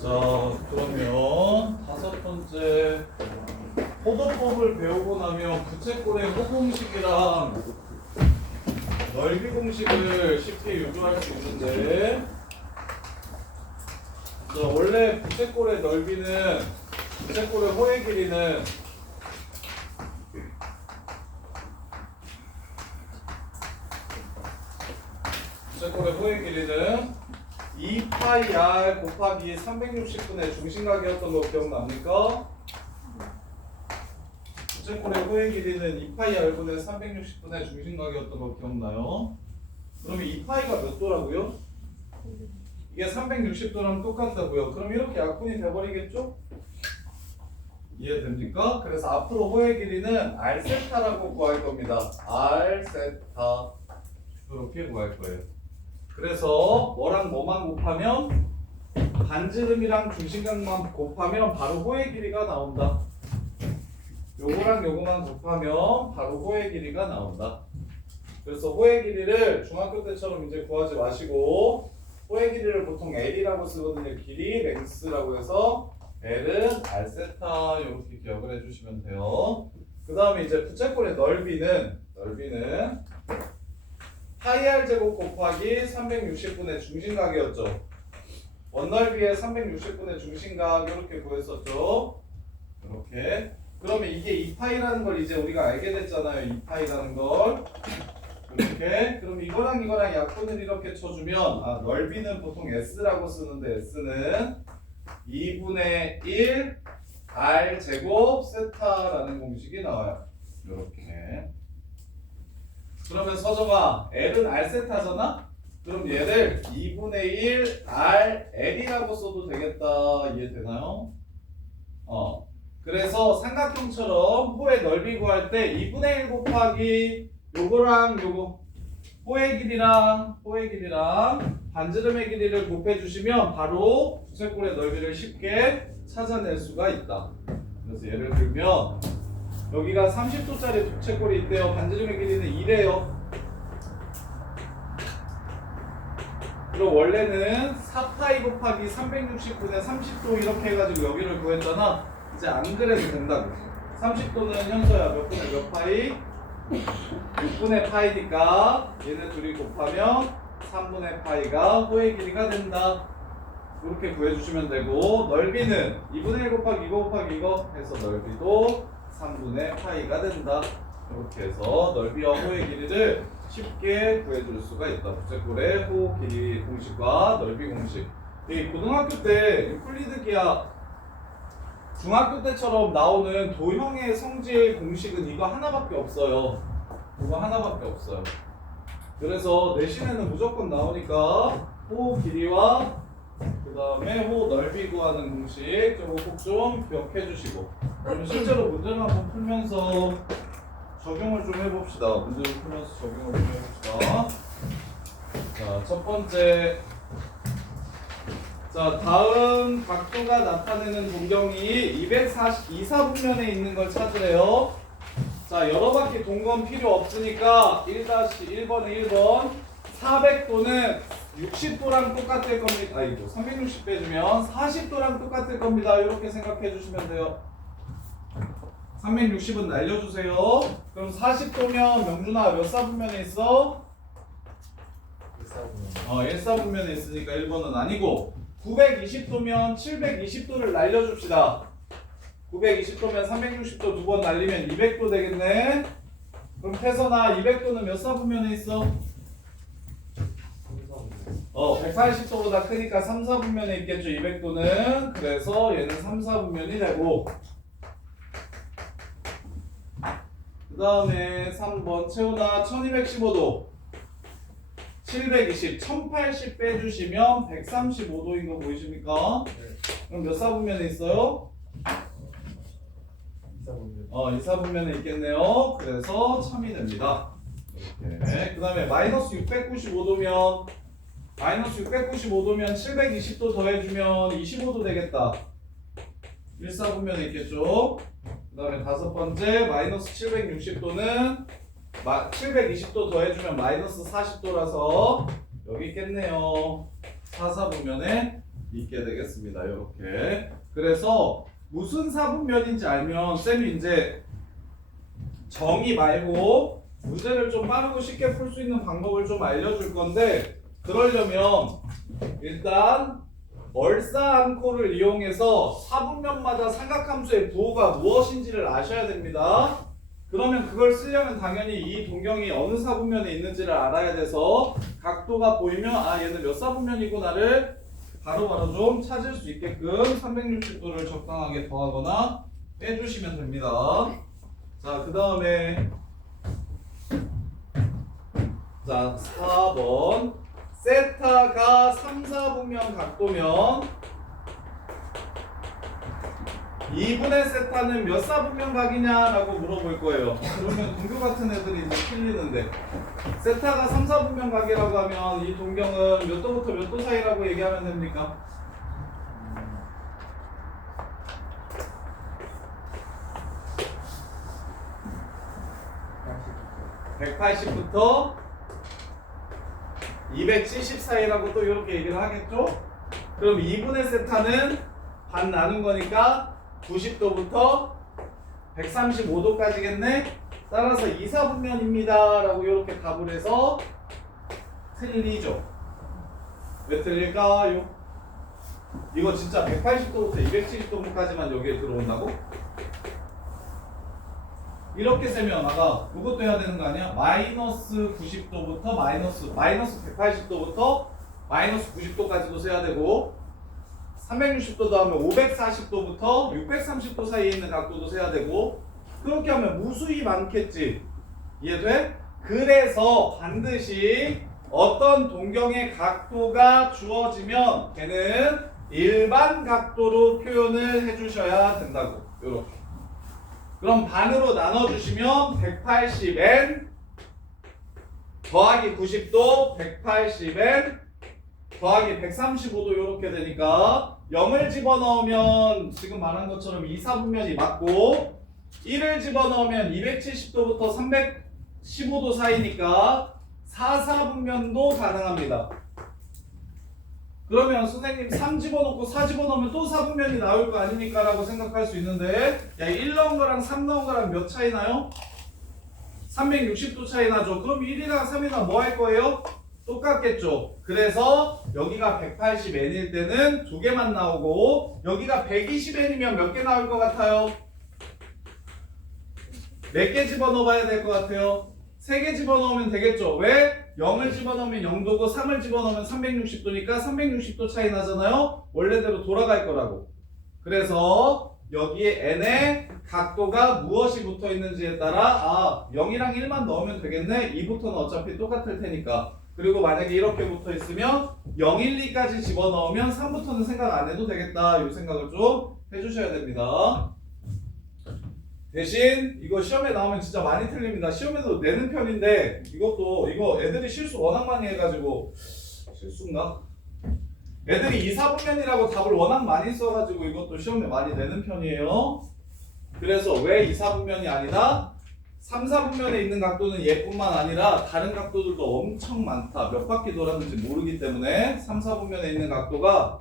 자, 그러면 다섯 번째 호도법을 배우고 나면 부채꼴의 호공식이랑 넓이 공식을 쉽게 유도할 수 있는데, 자, 원래 부채꼴의 넓이는 부채꼴의 호의 길이는 부채꼴의 호의 길이는 2파이 r 곱하기 360분의 중심각이었던 거 기억납니까? 부채꼴의 호의 길이는 2파이 r분의 360분의 중심각이었던 거 기억나요? 그러면 2파이가 몇 도라고요? 이게 360도랑 똑같다고요. 그럼 이렇게 약분이 돼버리겠죠? 이해됩니까? 그래서 앞으로 호의 길이는 r세타라고 구할 겁니다. r세타 이렇게 구할 거예요. 그래서 뭐랑 뭐만 곱하면 반지름이랑 중심각만 곱하면 바로 호의 길이가 나온다. 요거랑 요거만 곱하면 바로 호의 길이가 나온다. 그래서 호의 길이를 중학교 때처럼 이제 구하지 마시고 호의 길이를 보통 L이라고 쓰거든요. 길이 랭스라고 해서 L은 r세타 이렇게 기억을 해주시면 돼요. 그 다음에 이제 부채꼴의 넓이는 파이 r 제곱 곱하기 360분의 중심각이었죠. 원넓이의 360분의 중심각 이렇게 구했었죠. 이렇게. 그러면 이게 2파이라는 걸 이제 우리가 알게 됐잖아요. 2파이라는 걸. 이렇게. 그럼 이거랑 이거랑 약분을 이렇게 쳐주면 넓이는 보통 S라고 쓰는데 S는 2분의 1 R 제곱 세타라는 공식이 나와요. 이렇게. 그러면 서정아, L은 R세타잖아? 그럼 얘를 2분의 1 RL이라고 써도 되겠다. 이해되나요? 그래서 삼각형처럼 호의 넓이 구할 때 2분의 1 곱하기 요거랑 요거 호의 길이랑 반지름의 길이를 곱해주시면 바로 부채꼴의 넓이를 쉽게 찾아낼 수가 있다. 그래서 예를 들면 여기가 30도짜리 부채꼴이 있대요. 반지름의 길이는 2래요. 그럼 원래는 4파이 곱하기 360분의 30도 이렇게 해가지고 여기를 구했잖아. 이제 안 그래도 된다고. 30도는 현서야 몇 분의 몇 파이? 6분의 파이니까 얘네 둘이 곱하면 3분의 파이가 호의 길이가 된다. 이렇게 구해주시면 되고, 넓이는 2분의 1 곱하기 이거 곱하기 이거 해서 넓이도 3분의 파이가 된다. 이렇게 해서 넓이와 호의 길이를 쉽게 구해줄 수가 있다. 부채꼴의 호 길이 공식과 넓이 공식. 이 고등학교 때 유클리드 기하 중학교 때처럼 나오는 도형의 성질 공식은 이거 하나밖에 없어요. 이거 하나밖에 없어요. 그래서 내신에는 무조건 나오니까 호 길이와 그 다음에 호 넓이 구하는 공식 이거 꼭 좀 기억해 주시고, 그럼 실제로 문제를 한번 풀면서 적용을 좀 해봅시다. 문제를 풀면서 적용을 좀 해봅시다. 자, 첫 번째. 자, 다음 각도가 나타내는 동경이 244분면에 있는 걸 찾으래요. 자, 여러 바퀴 동건 필요 없으니까 1-1번에 1번 400도는 60도랑 똑같을 겁니다. 아이고, 360 빼주면 40도랑 똑같을 겁니다. 이렇게 생각해 주시면 돼요. 360은 날려주세요. 그럼 40도면 명준아 몇 사분면에 있어? 1사분면에 있으니까 1번은 아니고, 920도면 720도를 날려줍시다. 920도면 360도 두 번 날리면 200도 되겠네. 그럼 태선아 200도는 몇 사분면에 있어? 180도보다 크니까 3, 4분면에 있겠죠. 200도는. 그래서 얘는 3, 4분면이 되고, 그 다음에 3번 채우나 1215도 720, 1080 빼주시면 135도인 거 보이십니까? 네. 그럼 몇 사분면에 있어요? 2사분면. 2사분면에 있겠네요. 그래서 참이 됩니다. 이렇게. 그 다음에 마이너스 695도면 720도 더해주면 25도 되겠다. 1사분면에 있겠죠. 그 다음에 다섯 번째 마이너스 760도는 720도 더해주면 마이너스 40도라서 여기 있겠네요. 4사분면에 있게 되겠습니다. 이렇게. 그래서 무슨 사분면인지 알면 쌤이 이제 정의 말고 문제를 좀 빠르고 쉽게 풀 수 있는 방법을 좀 알려줄 건데, 그러려면 일단 얼싸안코를 이용해서 사분면마다 삼각함수의 부호가 무엇인지를 아셔야 됩니다. 그러면 그걸 쓰려면 당연히 이 동경이 어느 사분면에 있는지를 알아야 돼서 각도가 보이면 아 얘는 몇 사분면이구나를 바로바로 좀 찾을 수 있게끔 360도를 적당하게 더하거나 빼주시면 됩니다. 자, 그 다음에 자 4번 세타가 3, 4분면 각도면 2분의 세타는 몇 사분면 각이냐라고 물어볼 거예요. 그러면 동교 같은 애들이 이제 틀리는데 세타가 3, 4분면 각이라고 하면 이 동경은 몇 도부터 몇 도 사이라고 얘기하면 됩니까? 180부터 270 사이라고 또 이렇게 얘기를 하겠죠? 그럼 2분의 세타는 반 나눈 거니까 90도부터 135도까지겠네? 따라서 2, 4분면입니다 라고 이렇게 답을 해서 틀리죠. 왜 틀릴까요? 이거 진짜 180도부터 270도까지만 여기에 들어온다고? 이렇게 세면 아까 이것도 해야 되는 거 아니야? 마이너스 90도부터 마이너스 180도부터 마이너스 90도까지도 세야 되고 360도 더하면 540도부터 630도 사이에 있는 각도도 세야 되고 그렇게 하면 무수히 많겠지. 이해돼? 그래서 반드시 어떤 동경의 각도가 주어지면 걔는 일반 각도로 표현을 해주셔야 된다고. 요렇게. 그럼 반으로 나눠주시면 180n 더하기 90도 180n 더하기 135도 이렇게 되니까 0을 집어넣으면 지금 말한 것처럼 2, 4분면이 맞고 1을 집어넣으면 270도부터 315도 사이니까 4, 4분면도 가능합니다. 그러면 선생님 3 집어넣고 4 집어넣으면 또 4분면이 나올 거 아닙니까? 라고 생각할 수 있는데 야 1 넣은 거랑 3 넣은 거랑 몇 차이 나요? 360도 차이 나죠. 그럼 1이랑 3이랑 뭐 할 거예요? 똑같겠죠. 그래서 여기가 180n일 때는 두 개만 나오고 여기가 120n이면 몇 개 나올 것 같아요? 몇 개 집어넣어 봐야 될 것 같아요? 3개 집어넣으면 되겠죠. 왜? 0을 집어넣으면 0도고 3을 집어넣으면 360도니까 360도 차이 나잖아요. 원래대로 돌아갈 거라고. 그래서 여기에 n의 각도가 무엇이 붙어 있는지에 따라 0이랑 1만 넣으면 되겠네. 2부터는 어차피 똑같을 테니까. 그리고 만약에 이렇게 붙어 있으면 0, 1, 2까지 집어넣으면 3부터는 생각 안 해도 되겠다. 이 생각을 좀 해주셔야 됩니다. 대신 이거 시험에 나오면 진짜 많이 틀립니다. 시험에도 내는 편인데 이거 애들이 실수 워낙 많이 해가지고 실수인가? 애들이 2, 4분면이라고 답을 워낙 많이 써가지고 이것도 시험에 많이 내는 편이에요. 그래서 왜 2, 4분면이 아니다? 3, 4분면에 있는 각도는 얘뿐만 아니라 다른 각도들도 엄청 많다. 몇 바퀴 돌았는지 모르기 때문에 3, 4분면에 있는 각도가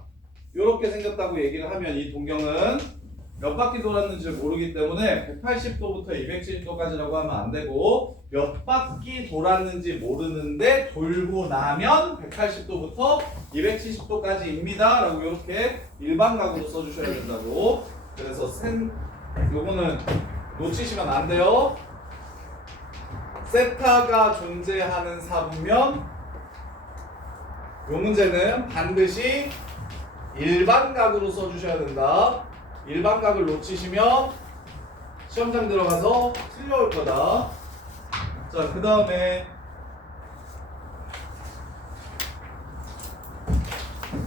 이렇게 생겼다고 얘기를 하면 이 동경은 몇 바퀴 돌았는지 모르기 때문에 180도부터 270도까지라고 하면 안 되고 몇 바퀴 돌았는지 모르는데 돌고 나면 180도부터 270도까지입니다 라고 이렇게 일반각으로 써주셔야 된다고. 그래서 요거는 놓치시면 안 돼요. 세타가 존재하는 사분면 요 문제는 반드시 일반각으로 써주셔야 된다. 일반각을 놓치시면 시험장 들어가서 틀려올 거다. 자, 그 다음에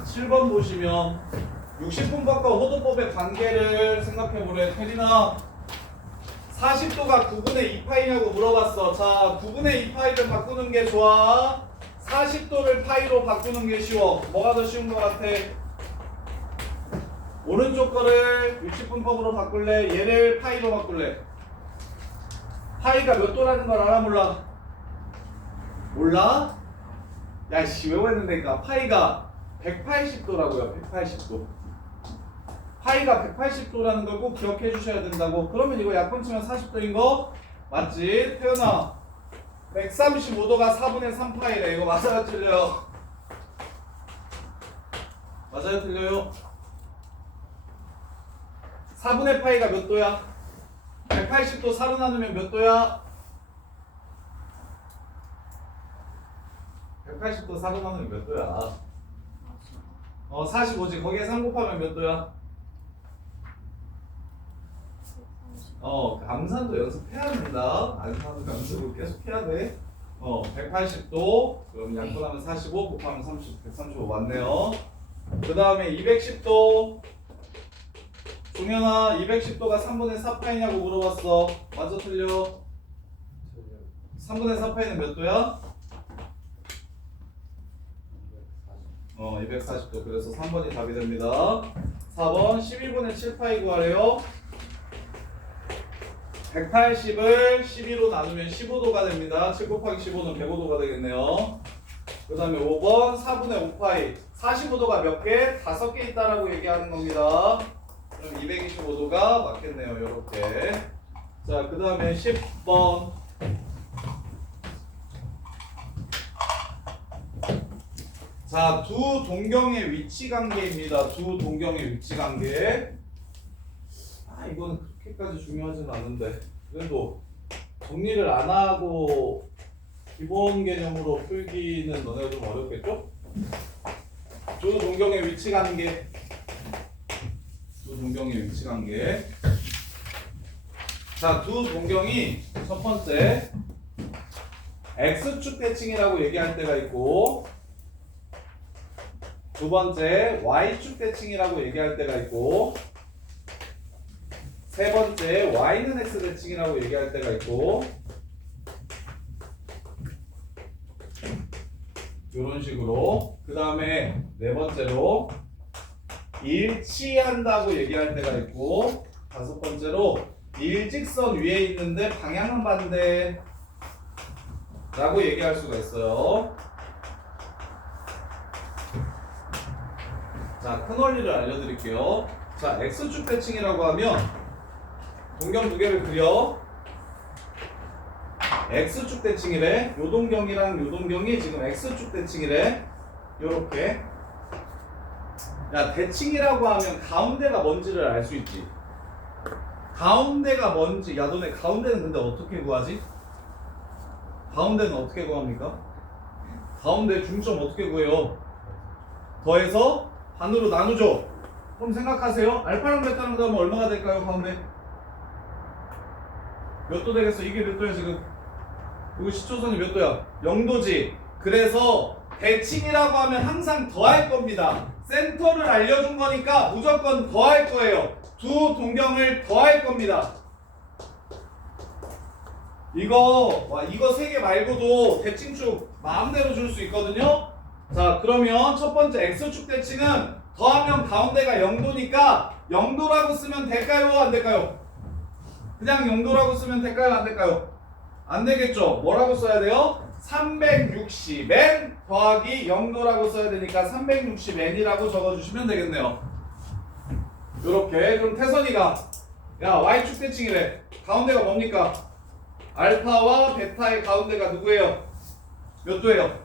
7번 보시면 60분법과 호도법의 관계를 생각해보래. 태린아 40도가 9분의 2파이냐고 물어봤어. 자, 9분의 2파이를 바꾸는 게 좋아? 40도를 파이로 바꾸는 게 쉬워? 뭐가 더 쉬운 것 같아? 오른쪽 거를 60분법으로 바꿀래? 얘를 파이로 바꿀래? 파이가 몇 도라는 걸 알아 몰라? 몰라? 야씨 외워야 된다니까. 파이가 180도라고요. 180도. 파이가 180도라는 걸 꼭 기억해 주셔야 된다고. 그러면 이거 약분 치면 40도인 거 맞지? 태연아 135도가 4분의 3파이래. 이거 맞아요 틀려요? 맞아요 틀려요? 4분의 파이가 몇 도야? 180도 4로 나누면 몇 도야? 180도 4로 나누면 몇 도야? 45지. 거기에 3 곱하면 몇 도야? 암산도 연습해야 합니다. 암산도 연습을 계속 해야 돼. 180도. 그럼 양분하면 45 곱하면 30, 135 맞네요. 그 다음에 210도. 종현아 210도가 3분의 4파이냐고 물어봤어. 맞아 틀려? 3분의 4파이는 몇 도야? 240도. 그래서 3번이 답이 됩니다. 4번 12분의 7파이 구하래요. 180을 12로 나누면 15도가 됩니다. 7 곱하기 15는 105도가 되겠네요. 그 다음에 5번 4분의 5파이. 45도가 몇 개? 5개 있다라고 얘기하는 겁니다. 그럼 225도가 맞겠네요. 이렇게. 자, 그 다음에 10번. 자, 두 동경의 위치 관계입니다. 두 동경의 위치 관계. 이건 그렇게까지 중요하진 않은데 그래도 정리를 안 하고 기본 개념으로 풀기는 너네가 좀 어렵겠죠? 두 동경의 위치 관계. 두 동경의 위치 관계. 자, 두 동경이 첫 번째 X축 대칭이라고 얘기할 때가 있고 두 번째 Y축 대칭이라고 얘기할 때가 있고 세 번째 Y는 X 대칭이라고 얘기할 때가 있고 이런 식으로. 그 다음에 네 번째로 일치한다고 얘기할 때가 있고 다섯 번째로 일직선 위에 있는데 방향은 반대 라고 얘기할 수가 있어요. 자, 큰 원리를 알려드릴게요. 자, X축 대칭이라고 하면 동경 두 개를 그려. X축 대칭이래. 요 동경이랑 요 동경이 지금 X축 대칭이래. 요렇게. 야, 대칭이라고 하면 가운데가 뭔지를 알 수 있지. 가운데가 뭔지. 야, 너네 가운데는 근데 어떻게 구하지? 가운데는 어떻게 구합니까? 가운데 중점 어떻게 구해요? 더해서 반으로 나누죠. 그럼 생각하세요. 알파랑 베타랑 더하면 얼마가 될까요? 가운데 몇 도 되겠어? 이게 몇 도야 지금? 이거 시초선이 몇 도야? 0도지. 그래서 대칭이라고 하면 항상 더할 겁니다. 센터를 알려준 거니까 무조건 더할 거예요. 두 동경을 더할 겁니다. 이거 세 개 말고도 대칭축 마음대로 줄 수 있거든요. 자, 그러면 첫 번째 X축 대칭은 더하면 가운데가 0도니까 0도라고 쓰면 될까요? 안 될까요? 그냥 0도라고 쓰면 될까요? 안 될까요? 안 되겠죠? 뭐라고 써야 돼요? 360n 더하기 0도라고 써야 되니까 360n이라고 적어주시면 되겠네요. 요렇게. 그럼 태선이가 야, Y축 대칭이래. 가운데가 뭡니까? 알파와 베타의 가운데가 누구예요? 몇 도예요?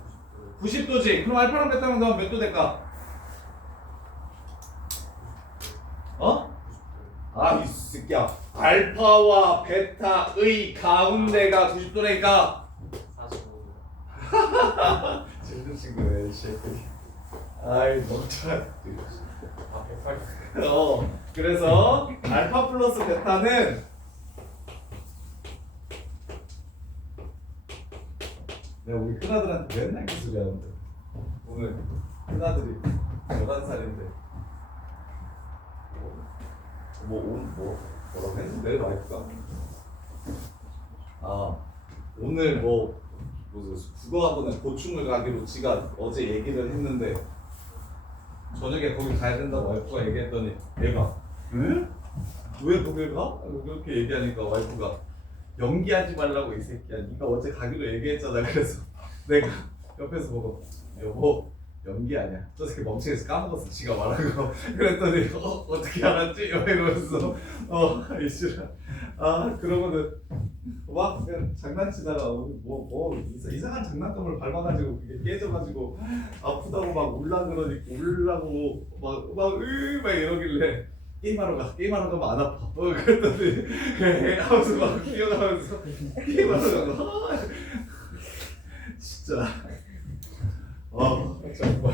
90도지. 그럼 알파랑 베타랑 더하면 몇 도 될까? 이 새끼야. 알파와 베타의 가운데가 90도라니까 45도. 질문 친구네, 쉐이크. 아이, 너무 잘. 그래서 알파 플러스 베타는 내가 우리 큰아들한테 맨날 그 소리 하는데 오늘 큰아들이 11살인데 뭐라고 했는데 와이프가 오늘 무슨 국어학원에 보충을 가기로 지가 어제 얘기를 했는데 저녁에 거기 가야 된다고 와이프가 얘기했더니 얘가 응? 왜 거길 가? 그렇게 얘기하니까 와이프가 연기하지 말라고 이 새끼야. 네가 어제 가기로 얘기했잖아. 그래서 내가 옆에서 보고 여보 연기 아니야. 저 새끼 멍청해서 까먹었어. 지가 말한 거. 그랬더니 어떻게 알았지? 이러면서 이씨라. 그러고는 막 그냥 장난치다가 이상한 장난감을 밟아가지고 그게 깨져가지고 아프다고 막 울라고 막 이러길래 게임하러 가면 안 아파. 그랬더니 하면서 막 뛰어가면서 게임하러 가. 진짜. 정말.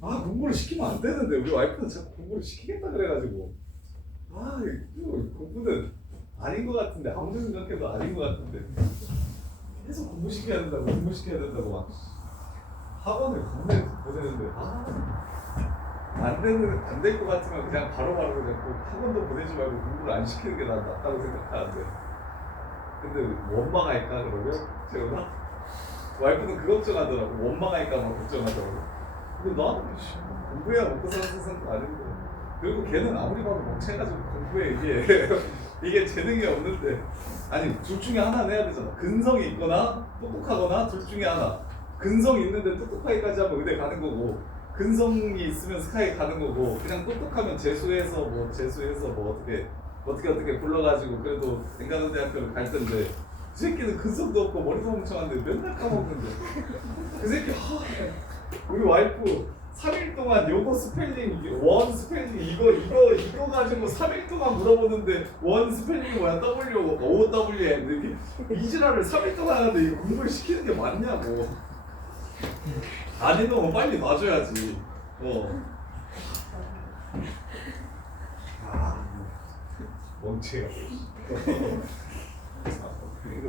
공부를 시키면 안 되는데 우리 와이프는 자꾸 공부를 시키겠다 그래가지고 이거 공부는 아닌 것 같은데 아무리 생각해도 아닌 것 같은데 계속 공부시켜야 된다고 막 학원을 겁내 보내는데 안 될 것 같으면 그냥 바로바로 그냥 꼭 학원도 보내지 말고 공부를 안 시키는 게 낫다고 생각하는데 근데 원망할까 그러면 제가 와이프는 그 걱정하더라고. 원망할까 막 걱정하더라고. 근데 나는 공부해야 먹고 사는 세상도 아닌데 그리고 걔는 아무리 봐도 멍청해가지고 공부에 이게 재능이 없는데 아니 둘 중에 하나는 해야 되잖아. 근성이 있거나 똑똑하거나 둘 중에 하나. 근성 있는데 똑똑하기까지 하면 의대 가는 거고 근성이 있으면 스카이 가는 거고 그냥 똑똑하면 재수해서 뭐 어떻게 불러가지고 그래도 인간대학교를 갈 텐데 그 새끼는 근성도 없고 머리도 멍청한데 맨날 까먹는데 그 새끼 우리 와이프 3일 동안 요거 스펠링 원 스펠링 이거 가지고 3일 동안 물어보는데 원 스펠링이 뭐야 OWN 이 지랄을 3일 동안 하는데 이거 공부를 시키는 게 맞냐고. 아닌 놈은 빨리 놔줘야지. 멍청해.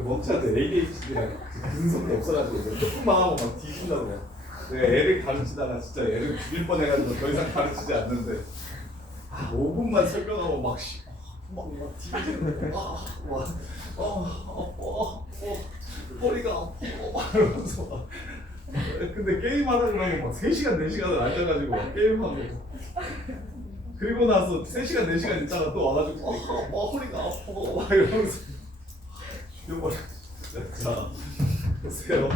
멍청한데 ADHD랑 근성이 없어가지고 조금만 하고 막 뒤진다고 해. 내가 애를 가르치다가 진짜 애를 죽일 뻔해가지고 더 이상 가르치지 않는데 5분만 설명하고 막 뒤지는 머리가 아파 이러면서 막 근데 게임하다 그러면 막 3시간 4시간을 앉아가지고 막 게임하고 그리고 나서 3시간 4시간 있다가 또 와가지고 허리가 아파 막 이러면서 죽여버려. 자 보세요.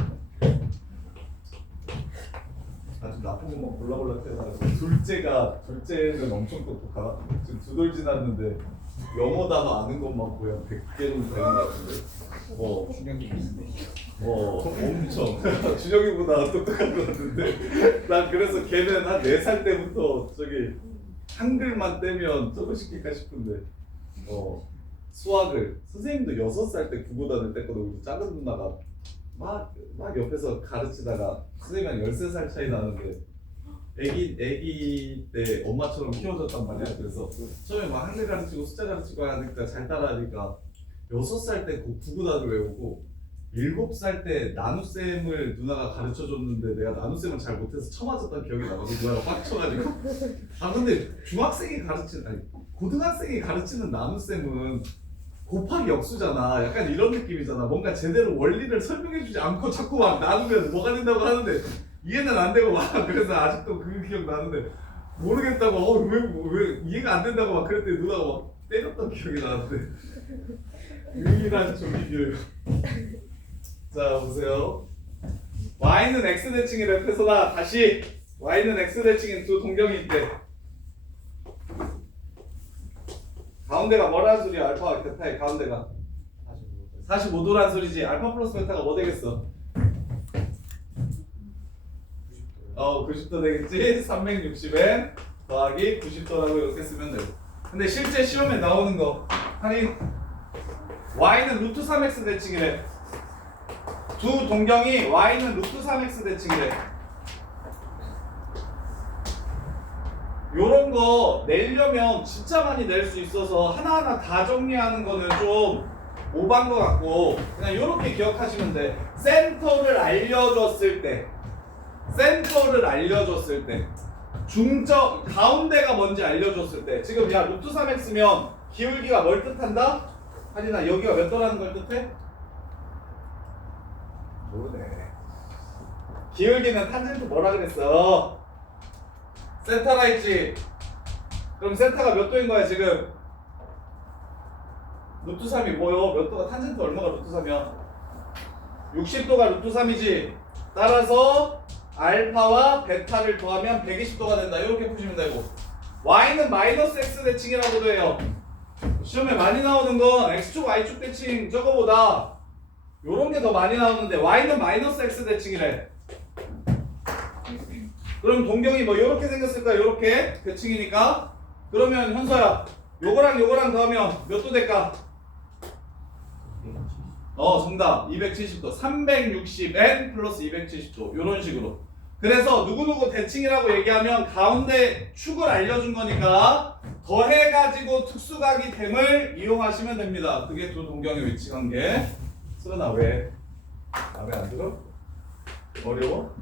아주 나쁜 것만 골라골라 태어나고 둘째는 엄청 똑똑하다. 지금 2돌 지났는데 영어 단어 아는 것만 거의 100개 정도 되는 것 같은데 준영이 엄청 준영이보다 똑똑한 것 같은데 난 그래서 걔는 한 4살 때부터 저기 한글만 떼면 저거 시킬까 싶은데 수학을 선생님도 6살 때 국어단을 뗐거든. 작은 누나가 막 옆에서 가르치다가 선생님이랑 13살 차이 나는데 애기 때 엄마처럼 키워줬단 말이야. 그래서 처음에 막 한글 가르치고 숫자 가르치고 하니까 잘 따라하니까 6살 때 국어단을 외우고 7살 때 나눗셈을 누나가 가르쳐줬는데 내가 나눗셈을 잘 못해서 쳐맞았던 기억이 나거든. 누나가 빡쳐가지고 근데 고등학생이 가르치는 나눗셈은 곱하기 역수잖아. 약간 이런 느낌이잖아. 뭔가 제대로 원리를 설명해주지 않고 자꾸 막 나누면 뭐가 된다고 하는데 이해는 안 되고 막 그래서 아직도 그 기억 나는데 모르겠다고 왜 이해가 안 된다고 막 그랬더니 누나가 막 때렸던 기억이 나는데 유일한 조기교육. 자 보세요. y는 x 대칭이래. 그래서 다시 y는 x 대칭인 두 동경이 있대. 가운데가 뭐라는 소리야? 알파와 베타의 가운데가 45도란 소리지. 알파 플러스 베타가 뭐 되겠어? 90도 되겠지? 360에 더하기 90도라고 이렇게 쓰면 되고. 근데 실제 시험에 나오는 거 할인 y는 루트 3x 대칭이래. 두 동경이 y는 루트 3x 대칭이래. 요런 거 내려면 진짜 많이 낼 수 있어서 하나하나 다 정리하는 거는 좀 오반 거 같고 그냥 요렇게 기억하시면 돼. 센터를 알려줬을 때 중점 가운데가 뭔지 알려줬을 때 지금 야 루트 3x면 기울기가 뭘 뜻한다? 하진아 여기가 몇 도라는 걸 뜻해? 모르네. 기울기는 탄젠트 뭐라 그랬어? 세타라 했지? 그럼 세타가 몇 도인 거야 지금? 루트 3이 뭐요? 몇 도가 탄젠트 얼마가 루트 3이야? 60도가 루트 3이지? 따라서 알파와 베타를 더하면 120도가 된다. 이렇게 푸시면 되고 y는 마이너스 x 대칭이라고도 해요. 시험에 많이 나오는 건 x축 y축 대칭 저거보다 요런 게 더 많이 나오는데 y는 마이너스 x 대칭이래. 그럼 동경이 뭐 요렇게 생겼을 거야. 요렇게 대칭이니까. 그러면 현서야 요거랑 요거랑 더하면 몇 도 될까? 정답 270도 360n 플러스 270도 요런 식으로. 그래서 누구누구 대칭이라고 얘기하면 가운데 축을 알려준 거니까 더해가지고 특수각이 됨을 이용하시면 됩니다. 그게 두 동경의 위치 관계. 수연아 왜? 마음에 안 들어? 어려워?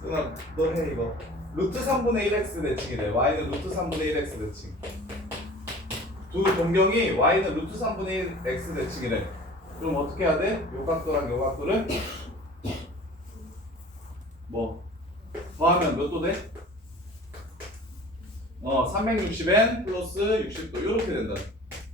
수연아 너 해 이거. 루트 3분의 1x 대칭이래. y는 루트 3분의 1x 대칭. 두 동경이 y는 루트 3분의 1x 대칭이래. 그럼 어떻게 해야 돼? 요 각도랑 요 각도를 뭐 더하면 몇 도 돼? 360n 플러스 60도 이렇게 된다.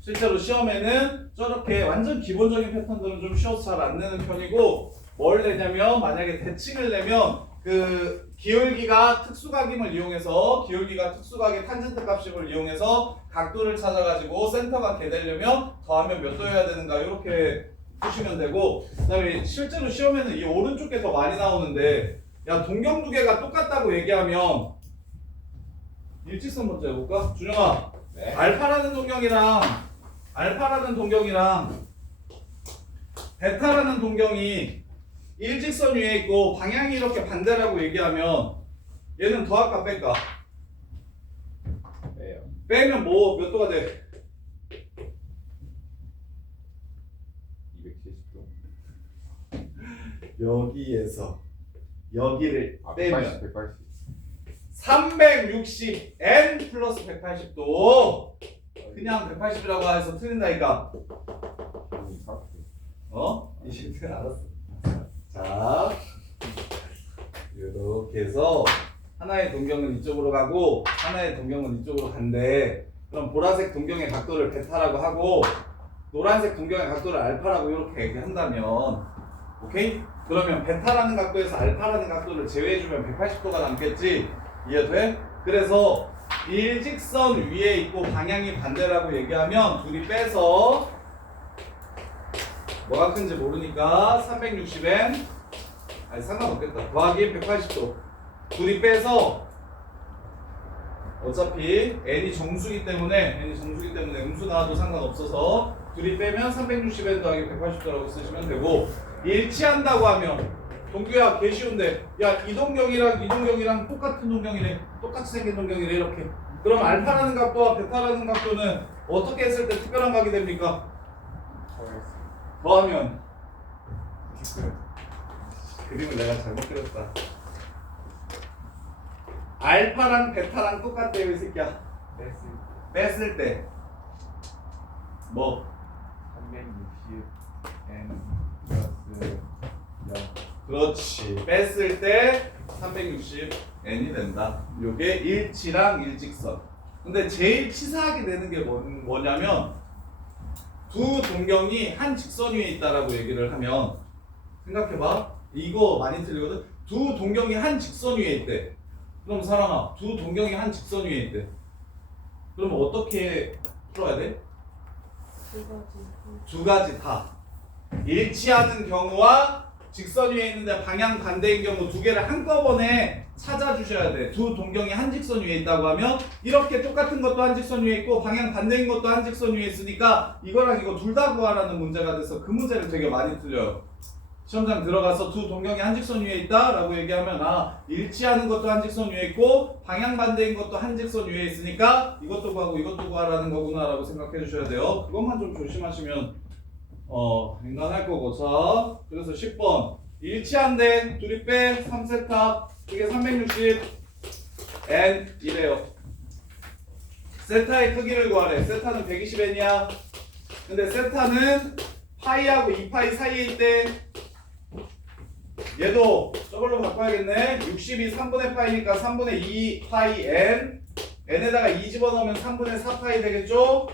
실제로 시험에는 저렇게 완전 기본적인 패턴들은 좀 쉬워서 잘 안 내는 편이고 뭘 내냐면 만약에 대칭을 내면 그 기울기가 특수각임을 이용해서 기울기가 특수각의 탄젠트 값임을 이용해서 각도를 찾아가지고 센터가 개되려면 더하면 몇 도여야 되는가 이렇게 푸시면 되고 그다음에 실제로 시험에는 이 오른쪽 게 더 많이 나오는데 야 동경 두 개가 똑같다고 얘기하면 일직선 먼저 해볼까? 준영아 네. 알파라는 동경이랑 베타라는 동경이 일직선 위에 있고 방향이 이렇게 반대라고 얘기하면 얘는 더할까 뺄까? 왜요? 빼면 뭐 몇 도가 돼? 270도. 여기에서 여기를 빼면 180. 360n 플러스 180도 그냥 180이라고 해서 틀린다니까. 이제 알았어. 자, 이렇게 해서 하나의 동경은 이쪽으로 가고 하나의 동경은 이쪽으로 간대. 그럼 보라색 동경의 각도를 베타라고 하고 노란색 동경의 각도를 알파라고 이렇게 얘기한다면 오케이? 그러면 베타라는 각도에서 알파라는 각도를 제외해주면 180도가 남겠지? 이해돼? 그래서 일직선 위에 있고 방향이 반대라고 얘기하면 둘이 빼서 뭐가 큰지 모르니까 360n 아니 상관없겠다. 더하기 180도 둘이 빼서 어차피 n이 정수기 때문에 음수 나와도 상관없어서 둘이 빼면 360n 더하기 180도라고 쓰시면 되고 일치한다고 하면 동규야 개 쉬운데 야 이 동경이랑 똑같은 동경이래. 똑같이 생긴 동경이래 이렇게. 그럼 알파라는 각도와 베타라는 각도는 어떻게 했을 때 특별한 각이 됩니까? 더하면 그림을 내가 잘못 그렸다. 알파랑 베타랑 똑같대요 이 새끼야. 뺐을 때 뭐? 360n 플러스 0. 그렇지. 뺐을 때 360n이 된다. 요게 일치랑 일직선. 근데 제일 치사하게 되는 게 뭐냐면 두 동경이 한 직선 위에 있다라고 얘기를 하면 생각해봐. 이거 많이 틀리거든. 두 동경이 한 직선 위에 있대. 그럼 사랑아, 두 동경이 한 직선 위에 있대. 그러면 어떻게 풀어야 돼? 두 가지 다. 일치하는 경우와 직선 위에 있는데 방향 반대인 경우 두 개를 한꺼번에 찾아주셔야 돼. 두 동경이 한 직선 위에 있다고 하면 이렇게 똑같은 것도 한 직선 위에 있고 방향 반대인 것도 한 직선 위에 있으니까 이거랑 이거 둘 다 구하라는 문제가 돼서 그 문제를 되게 많이 틀려요. 시험장 들어가서 두 동경이 한 직선 위에 있다 라고 얘기하면 일치하는 것도 한 직선 위에 있고 방향 반대인 것도 한 직선 위에 있으니까 이것도 구하고 이것도 구하라는 거구나 라고 생각해 주셔야 돼요. 그것만 좀 조심하시면 인간할 거고. 자, 그래서 10번 일치한데 둘이 빼 3세타 이게 360 n 이래요. 세타의 크기를 구하래. 세타는 120n이야. 근데 세타는 파이하고 2파이 사이에 있대. 얘도 저걸로 바꿔야겠네. 60이 3분의 파이니까 3분의 2 파이 n n에다가 2 집어넣으면 3분의 4 파이 되겠죠?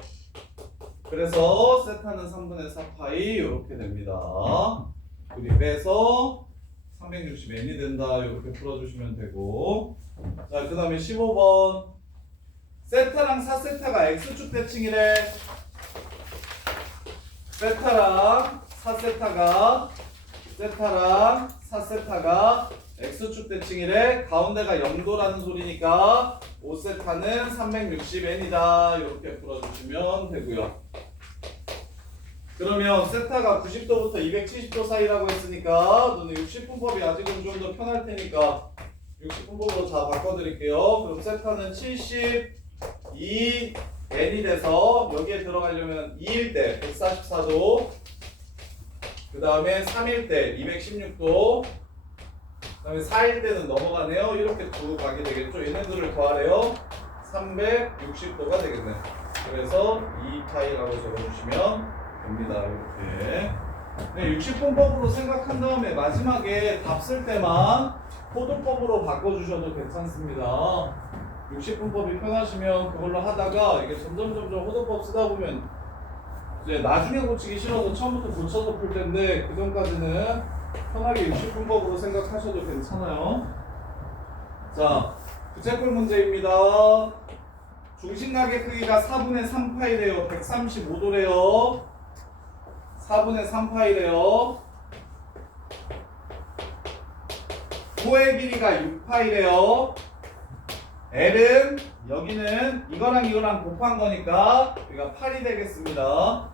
그래서 세타는 3분의 4 파이 이렇게 됩니다. 둘이 빼서 360n이 된다. 이렇게 풀어주시면 되고. 자, 그 다음에 15번. 세타랑 4세타가 x축 대칭이래. 세타랑 4세타가 x축 대칭이래. 가운데가 0도라는 소리니까 5세타는 360n이다. 이렇게 풀어주시면 되고요. 그러면 세타가 90도부터 270도 사이라고 했으니까 너는 60분법이 아직은 좀 더 편할 테니까 60분법으로 다 바꿔드릴게요. 그럼 세타는 72n이 돼서 여기에 들어가려면 2일 때 144도, 그 다음에 3일 때 216도, 그 다음에 4일 때는 넘어가네요. 이렇게 두 가게 되겠죠. 얘네들을 더하래요. 360도가 되겠네. 그래서 2파이라고 적어주시면 됩니다. 이렇게. 네, 60분법으로 생각한 다음에 마지막에 답 쓸 때만 포도법으로 바꿔주셔도 괜찮습니다. 60분법이 편하시면 그걸로 하다가 이게 점점 호도법 쓰다 보면 이제 나중에 고치기 싫어서 처음부터 고쳐서 풀 텐데 그 전까지는 편하게 60분법으로 생각하셔도 괜찮아요. 자, 부채꼴 문제입니다. 중심각의 크기가 4분의 3파이래요. 135도래요. 4분의 3파이래요. 호의 길이가 6파이래요. L은 여기는 이거랑 곱한 거니까 여기가 8이 되겠습니다.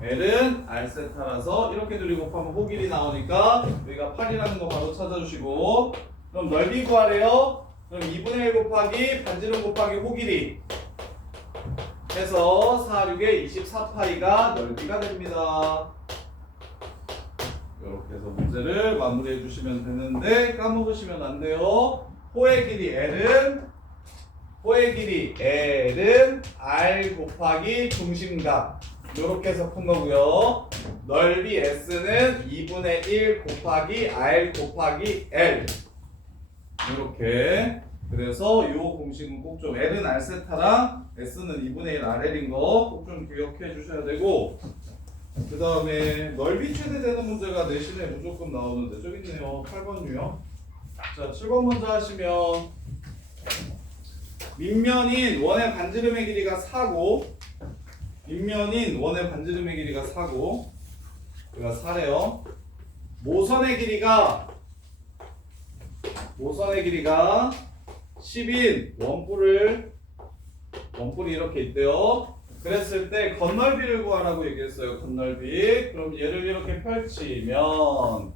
L은 R세타라서 이렇게 둘이 곱하면 호 길이 나오니까 여기가 8이라는 거 바로 찾아주시고, 그럼 넓이 구하래요. 그럼 2분의 1 곱하기 반지름 곱하기 호 길이 해서 4, 6에 24파이가 넓이가 됩니다. 이렇게 해서 문제를 마무리해 주시면 되는데 까먹으시면 안 돼요. 호의 길이 L은 R 곱하기 중심각 이렇게 해서 푼 거고요. 넓이 S는 2분의 1 곱하기 R 곱하기 L 이렇게. 그래서 이 공식은 꼭 좀 L은 R세타랑 S는 2분의 1 RL인 거 꼭 좀 기억해 주셔야 되고, 그 다음에 넓이 최대되는 문제가 내신에 무조건 나오는데 저기 있네요. 8번이요. 자, 7번 먼저 하시면 밑면인 원의 반지름의 길이가 4고 그러니까 4래요. 모선의 길이가 10인 원뿔이 이렇게 있대요. 그랬을 때 건널비를 구하라고 얘기했어요. 건널비. 그럼 얘를 이렇게 펼치면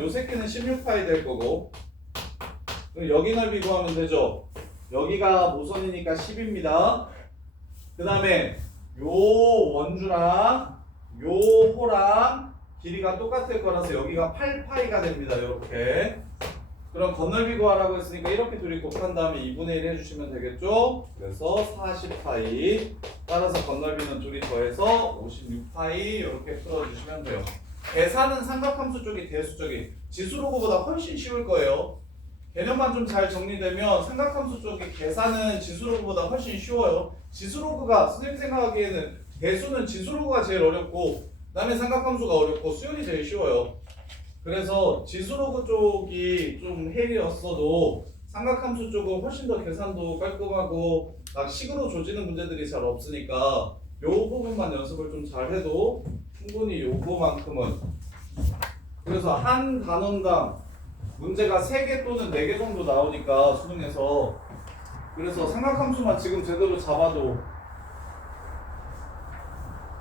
요 새끼는 16파이 될 거고, 그럼 여기 넓이 구하면 되죠. 여기가 모선이니까 10입니다. 그 다음에 요 원주랑 요 호랑 길이가 똑같을 거라서 여기가 8파이가 됩니다. 이렇게. 그럼 건널비 구하라고 했으니까 이렇게 둘이 곱한 다음에 2분의 1 해주시면 되겠죠. 그래서 40파이. 따라서 건널비는 둘이 더해서 56파이 이렇게 풀어주시면 돼요. 계산은 삼각함수 쪽이 대수 쪽이 지수로그보다 훨씬 쉬울 거예요. 개념만 좀 잘 정리되면 삼각함수 쪽이 계산은 지수로그보다 훨씬 쉬워요. 지수로그가 선생님 생각하기에는 대수는 지수로그가 제일 어렵고 그다음에 삼각함수가 어렵고 수열이 제일 쉬워요. 그래서 지수로그 쪽이 좀 헬이었어도 삼각함수 쪽은 훨씬 더 계산도 깔끔하고 막 식으로 조지는 문제들이 잘 없으니까 요 부분만 연습을 좀 잘해도 충분히 요거만큼은. 그래서 한 단원당 문제가 3개 또는 4개 정도 나오니까 수능에서, 그래서 삼각함수만 지금 제대로 잡아도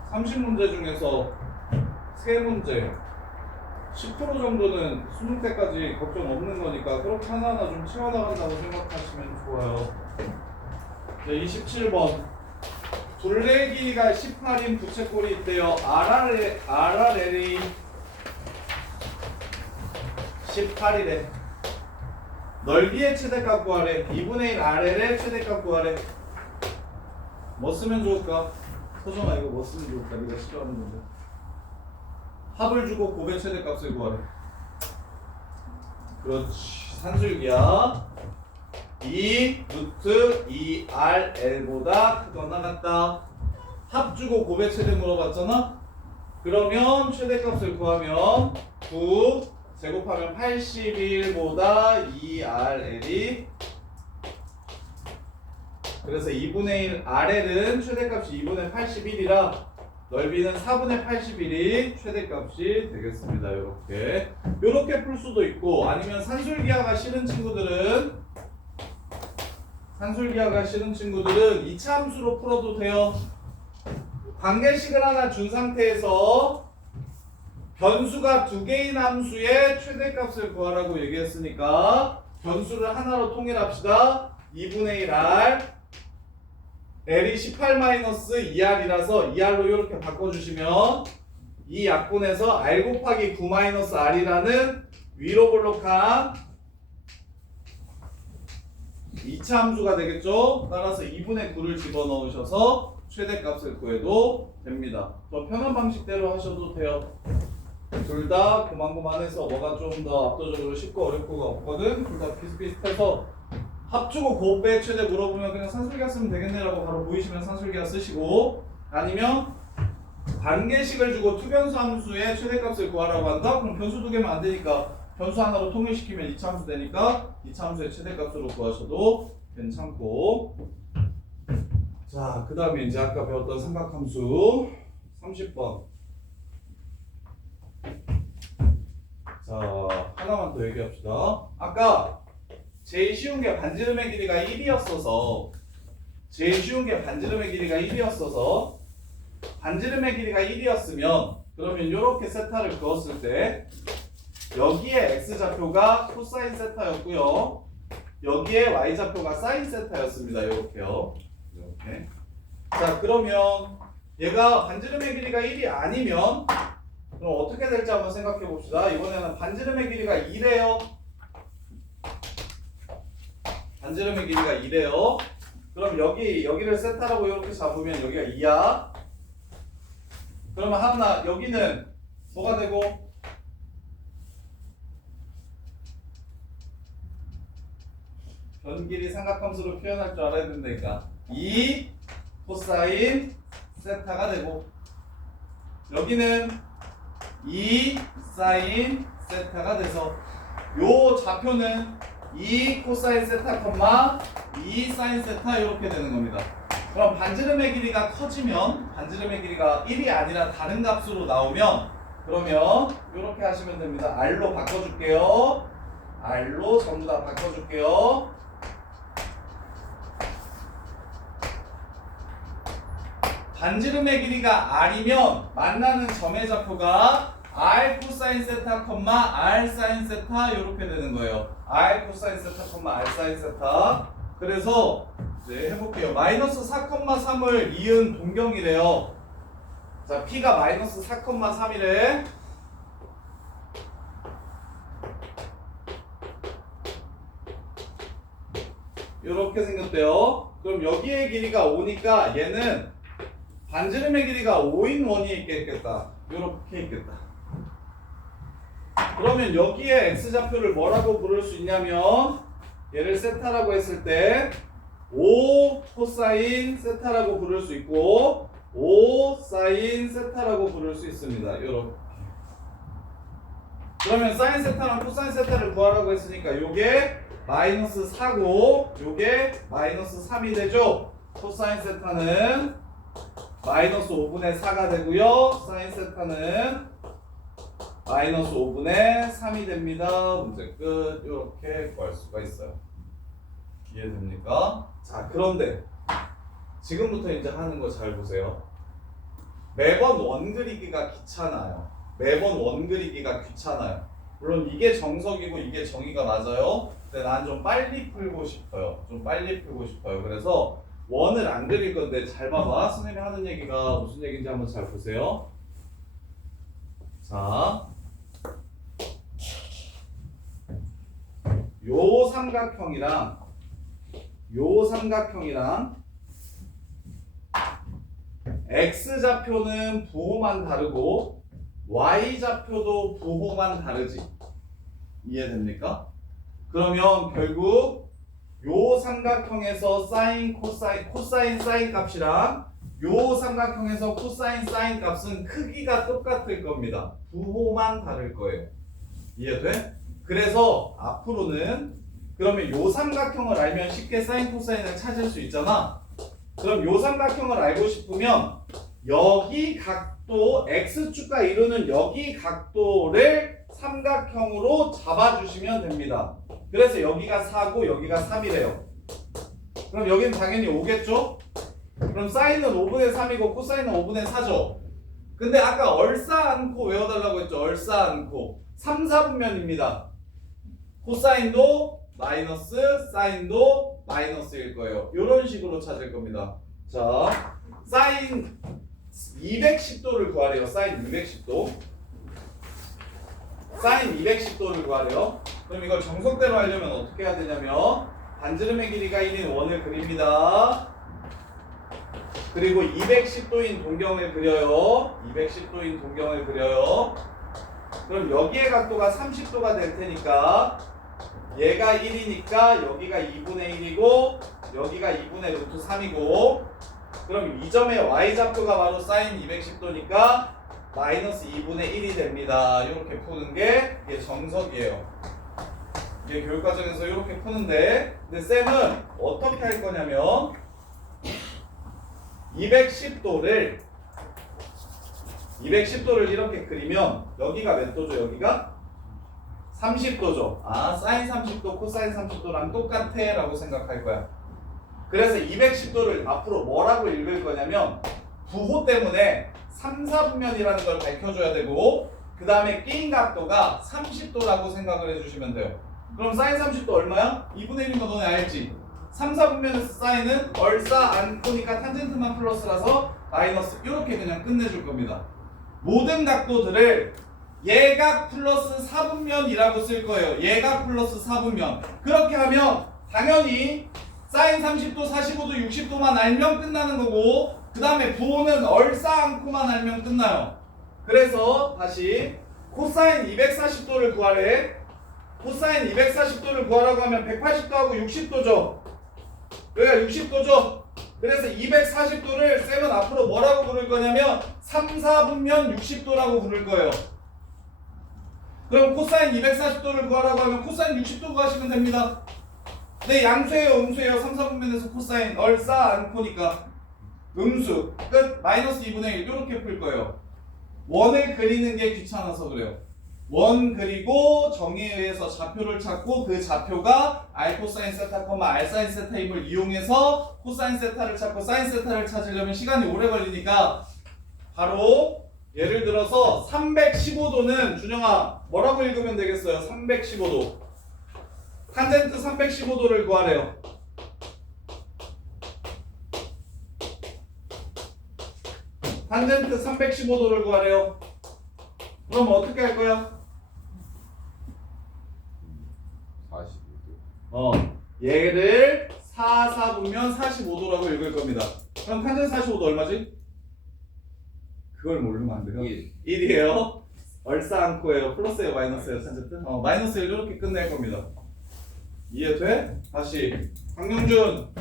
30문제 중에서 3문제 10% 정도는 수능 때까지 걱정 없는 거니까 그렇게 하나하나 좀 채워나간다고 생각하시면 좋아요. 네, 27번. 둘레 길이가 18인 부채꼴이 있대요. RRL이 18이래. 넓이의 최대값 구하래. 2분의 1 RL의 최대값 구하래. 뭐 쓰면 좋을까? 서정아, 이거 뭐 쓰면 좋을까? 네가 싫어하는 건데. 합을 주고 곱의 최대값을 구하래. 그렇지. 산술기야. 2 루트 2RL보다 크거나 같다. 합주고 곱의 최대 물어봤잖아? 그러면 최대값을 구하면 9 제곱하면 81보다 2RL이 그래서 2분의 1 RL은 최대값이 2분의 81이라 넓이는 4분의 81이 최대값이 되겠습니다. 요렇게 풀 수도 있고 아니면 산술기하가 싫은 친구들은 이차 함수로 풀어도 돼요. 관계식을 하나 준 상태에서 변수가 두 개인 함수의 최대값을 구하라고 얘기했으니까 변수를 하나로 통일합시다. 2분의 1R L이 18-2R이라서 2R로 이렇게 바꿔주시면 이 약분에서 R 곱하기 9-R이라는 위로 볼록한 2차 함수가 되겠죠. 따라서 2분의 9를 집어넣으셔서 최대값을 구해도 됩니다. 더 편한 방식대로 하셔도 돼요. 둘 다 고만고만해서 뭐가 좀 더 압도적으로 쉽고 어렵고가 없거든. 둘 다 비슷비슷해서 합주고 곱의 최대 물어보면 그냥 산술기하 쓰면 되겠네라고 바로 보이시면 산술기하 쓰시고 아니면 관계식을 주고 투변수 함수의 최대값을 구하라고 한다? 그럼 변수 두 개면 안 되니까 변수 하나로 통일시키면 2차 함수 되니까 2차 함수의 최대값으로 구하셔도 괜찮고 자, 그 다음에 이제 아까 배웠던 삼각함수 30번 자, 하나만 더 얘기합시다. 아까 제일 쉬운 게 반지름의 길이가 1이었어서 반지름의 길이가 1이었으면 그러면 이렇게 세타를 그었을 때 여기에 x좌표가 코사인 세타였고요. 여기에 y좌표가 사인 세타였습니다. 이렇게요. 이렇게. 자, 그러면 얘가 반지름의 길이가 1이 아니면 그럼 어떻게 될지 한번 생각해 봅시다. 이번에는 반지름의 길이가 2래요. 반지름의 길이가 2래요. 그럼 여기를 세타라고 이렇게 잡으면 여기가 2야. 그러면 하나 여기는 뭐가 되고 변길이 삼각함수로 표현할 줄 알아야 된다니까. 2 코사인 세타가 되고 여기는 2 사인 세타가 돼서 요 좌표는 2 코사인 세타, 2 사인 세타 이렇게 되는 겁니다. 그럼 반지름의 길이가 커지면 반지름의 길이가 1이 아니라 다른 값으로 나오면 그러면 이렇게 하시면 됩니다. R로 바꿔줄게요. R로 전부 다 바꿔줄게요. 반지름의 길이가 R이면 만나는 점의 좌표가 R 코사인 세타, R 사인 세타 이렇게 되는 거예요. R 코사인 세타, R 사인 세타. 그래서 이제 해볼게요. 마이너스 4,3을 이은 동경이래요. 자, P가 마이너스 4,3이래. 이렇게 생겼대요. 그럼 여기의 길이가 5니까 얘는 반지름의 길이가 5인 원이 있겠다. 이렇게 있겠다. 그러면 여기에 x좌표를 뭐라고 부를 수 있냐면 얘를 세타라고 했을 때 5 코사인 세타라고 부를 수 있고 5 사인 세타라고 부를 수 있습니다. 이렇게. 그러면 사인 세타랑 코사인 세타를 구하라고 했으니까 요게 마이너스 4고 요게 마이너스 3이 되죠. 코사인 세타는 마이너스 5분의 4가 되고요. 사인 세타는 마이너스 5분의 3이 됩니다. 문제 끝. 이렇게 구할 수가 있어요. 이해됩니까? 자, 그런데 지금부터 이제 하는 거 잘 보세요. 매번 원 그리기가 귀찮아요. 물론 이게 정석이고 이게 정의가 맞아요. 근데 난 좀 빨리 풀고 싶어요. 그래서 원을 안 그릴 건데 잘 봐봐. 선생님이 하는 얘기가 무슨 얘기인지 한번 잘 보세요. 자, 요 삼각형이랑 x좌표는 부호만 다르고 y좌표도 부호만 다르지. 이해됩니까? 그러면 결국 요 삼각형에서 사인, 코사인 사인 값이랑 요 삼각형에서 코사인 사인 값은 크기가 똑같을 겁니다. 부호만 다를 거예요. 이해돼? 그래서 앞으로는 그러면 요 삼각형을 알면 쉽게 사인 코사인을 찾을 수 있잖아. 그럼 요 삼각형을 알고 싶으면 여기 각도 x축과 이루는 여기 각도를 삼각형으로 잡아주시면 됩니다. 그래서 여기가 4고 여기가 3이래요. 그럼 여기는 당연히 5겠죠? 그럼 사인은 5분의 3이고 코사인은 5분의 4죠? 근데 아까 얼싸 않고 외워달라고 했죠? 얼싸 않고 3, 4분면입니다. 코사인도 마이너스, 사인도 마이너스일 거예요. 이런 식으로 찾을 겁니다. 자, 사인 210도를 구하래요. 사인 210도. 사인 210도를 구하래요. 그럼 이걸 정석대로 하려면 어떻게 해야 되냐면 반지름의 길이가 1인 원을 그립니다. 그리고 210도인 동경을 그려요. 210도인 동경을 그려요. 그럼 여기의 각도가 30도가 될 테니까 얘가 1이니까 여기가 2분의 1이고 여기가 2분의 루트 3이고 그럼 이 점의 y좌표가 바로 사인 210도니까 마이너스 2분의 1이 됩니다. 이렇게 푸는 게 이게 정석이에요. 이게 교육과정에서 이렇게 푸는데 근데 쌤은 어떻게 할 거냐면 210도를 이렇게 그리면 여기가 몇 도죠? 여기가 30도죠. 아, 사인 30도, 코사인 30도랑 똑같아 라고 생각할 거야. 그래서 210도를 앞으로 뭐라고 읽을 거냐면 부호 때문에 3, 4분면이라는 걸 밝혀줘야 되고 그 다음에 끼인 각도가 30도라고 생각을 해주시면 돼요. 그럼 사인 30도 얼마야? 2분의 1인 거 너네 알지? 3, 4분면에서 사인은 얼싸 않고니까 탄젠트만 플러스라서 마이너스 이렇게 그냥 끝내줄 겁니다. 모든 각도들을 예각 플러스 4분면이라고 쓸 거예요. 예각 플러스 4분면. 그렇게 하면 당연히 사인 30도, 45도, 60도만 알면 끝나는 거고 그 다음에 부호는 얼싸 않고만 알면 끝나요. 그래서 다시 코사인 240도를 구하래. 코사인 240도를 구하라고 하면 180도하고 60도죠. 여기가 60도죠. 그래서 240도를 쌤은 앞으로 뭐라고 부를 거냐면 3, 4분면 60도라고 부를 거예요. 그럼 코사인 240도를 구하라고 하면 코사인 60도 구하시면 됩니다. 네, 양수예요, 음수예요. 3, 4분면에서 코사인 얼싸 않고니까 음수 끝 마이너스 2분의 1 이렇게 풀 거예요. 원을 그리는 게 귀찮아서 그래요. 원 그리고 정의에 의해서 좌표를 찾고 그 좌표가 r 코사인 세타, r 사인 세타임을 이용해서 코사인 세타를 찾고 사인 세타를 찾으려면 시간이 오래 걸리니까 바로 예를 들어서 315도는 준영아 뭐라고 읽으면 되겠어요? 315도 탄젠트 315도를 구하래요. 탄젠트 315도를 구하래요. 그럼 어떻게 할 거야? 45도. 얘를 4, 4분면 45도라고 읽을 겁니다. 그럼 탄젠트 45도 얼마지? 그걸 모르면 안 돼요. 1이에요. 얼싸 않고예요. 플러스예요, 마이너스예요, 탄젠트? 마이너스를 이렇게 끝낼 겁니다. 이해돼? 다시 강용준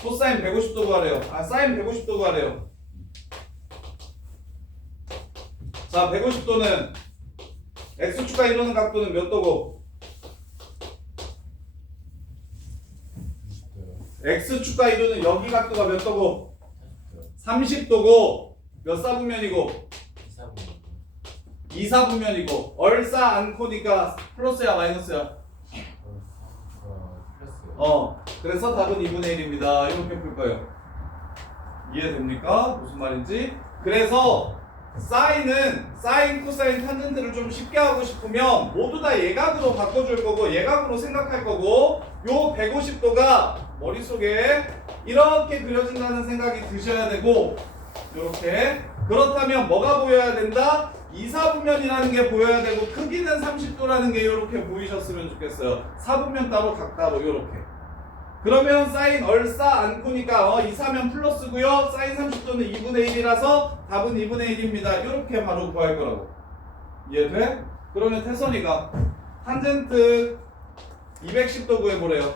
코사인 150도 구하래요. 사인 150도 구하래요. 자, 150도는 x축과 이루는 각도는 몇 도고? x축과 이루는 여기 각도가 몇 도고? 30도고 몇 사분면이고? 2, 4분면이고 얼싸 않고니까 플러스야 마이너스야? 그래서 답은 2분의 1입니다. 이렇게 풀 거예요. 이해됩니까? 무슨 말인지? 그래서 사인은 사인, 코사인, 탄젠트를 좀 쉽게 하고 싶으면 모두 다 예각으로 바꿔줄 거고 예각으로 생각할 거고 요 150도가 머릿속에 이렇게 그려진다는 생각이 드셔야 되고 요렇게 그렇다면 뭐가 보여야 된다? 2, 4분면이라는 게 보여야 되고 크기는 30도라는 게 이렇게 보이셨으면 좋겠어요. 4분면 따로 각 따로 이렇게. 그러면 사인 얼싸 않고니까 2, 4면 플러스고요. 사인 30도는 2분의 1이라서 답은 2분의 1입니다. 이렇게 바로 구할 거라고. 이해돼? 그러면 태선이가 탄젠트 210도 구해보래요.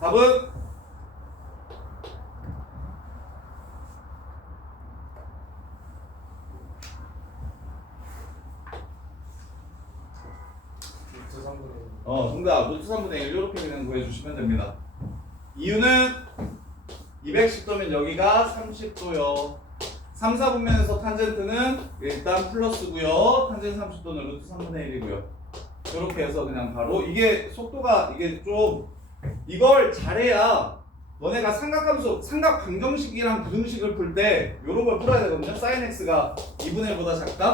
답은 정답 루트 3분의 1 이렇게 그냥 구해주시면 됩니다. 이유는 210도면 여기가 30도요. 3, 4분면에서 탄젠트는 일단 플러스고요. 탄젠트 30도는 루트 3분의 1이고요. 이렇게 해서 그냥 바로 이게 속도가 이게 좀 이걸 잘해야 너네가 삼각함수, 삼각 방정식이랑 부등식을 풀 때 이런 걸 풀어야 되거든요. sin x가 2분의 1보다 작다?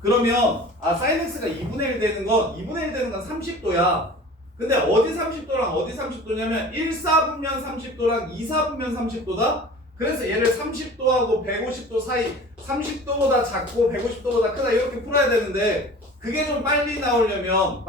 그러면 sin x가 2분의 1 되는 건 2분의 1 되는 건 30도야. 근데 어디 30도랑 어디 30도냐면 1, 4분면 30도랑 2, 4분면 30도다? 그래서 얘를 30도하고 150도 사이 30도보다 작고 150도보다 크다 이렇게 풀어야 되는데 그게 좀 빨리 나오려면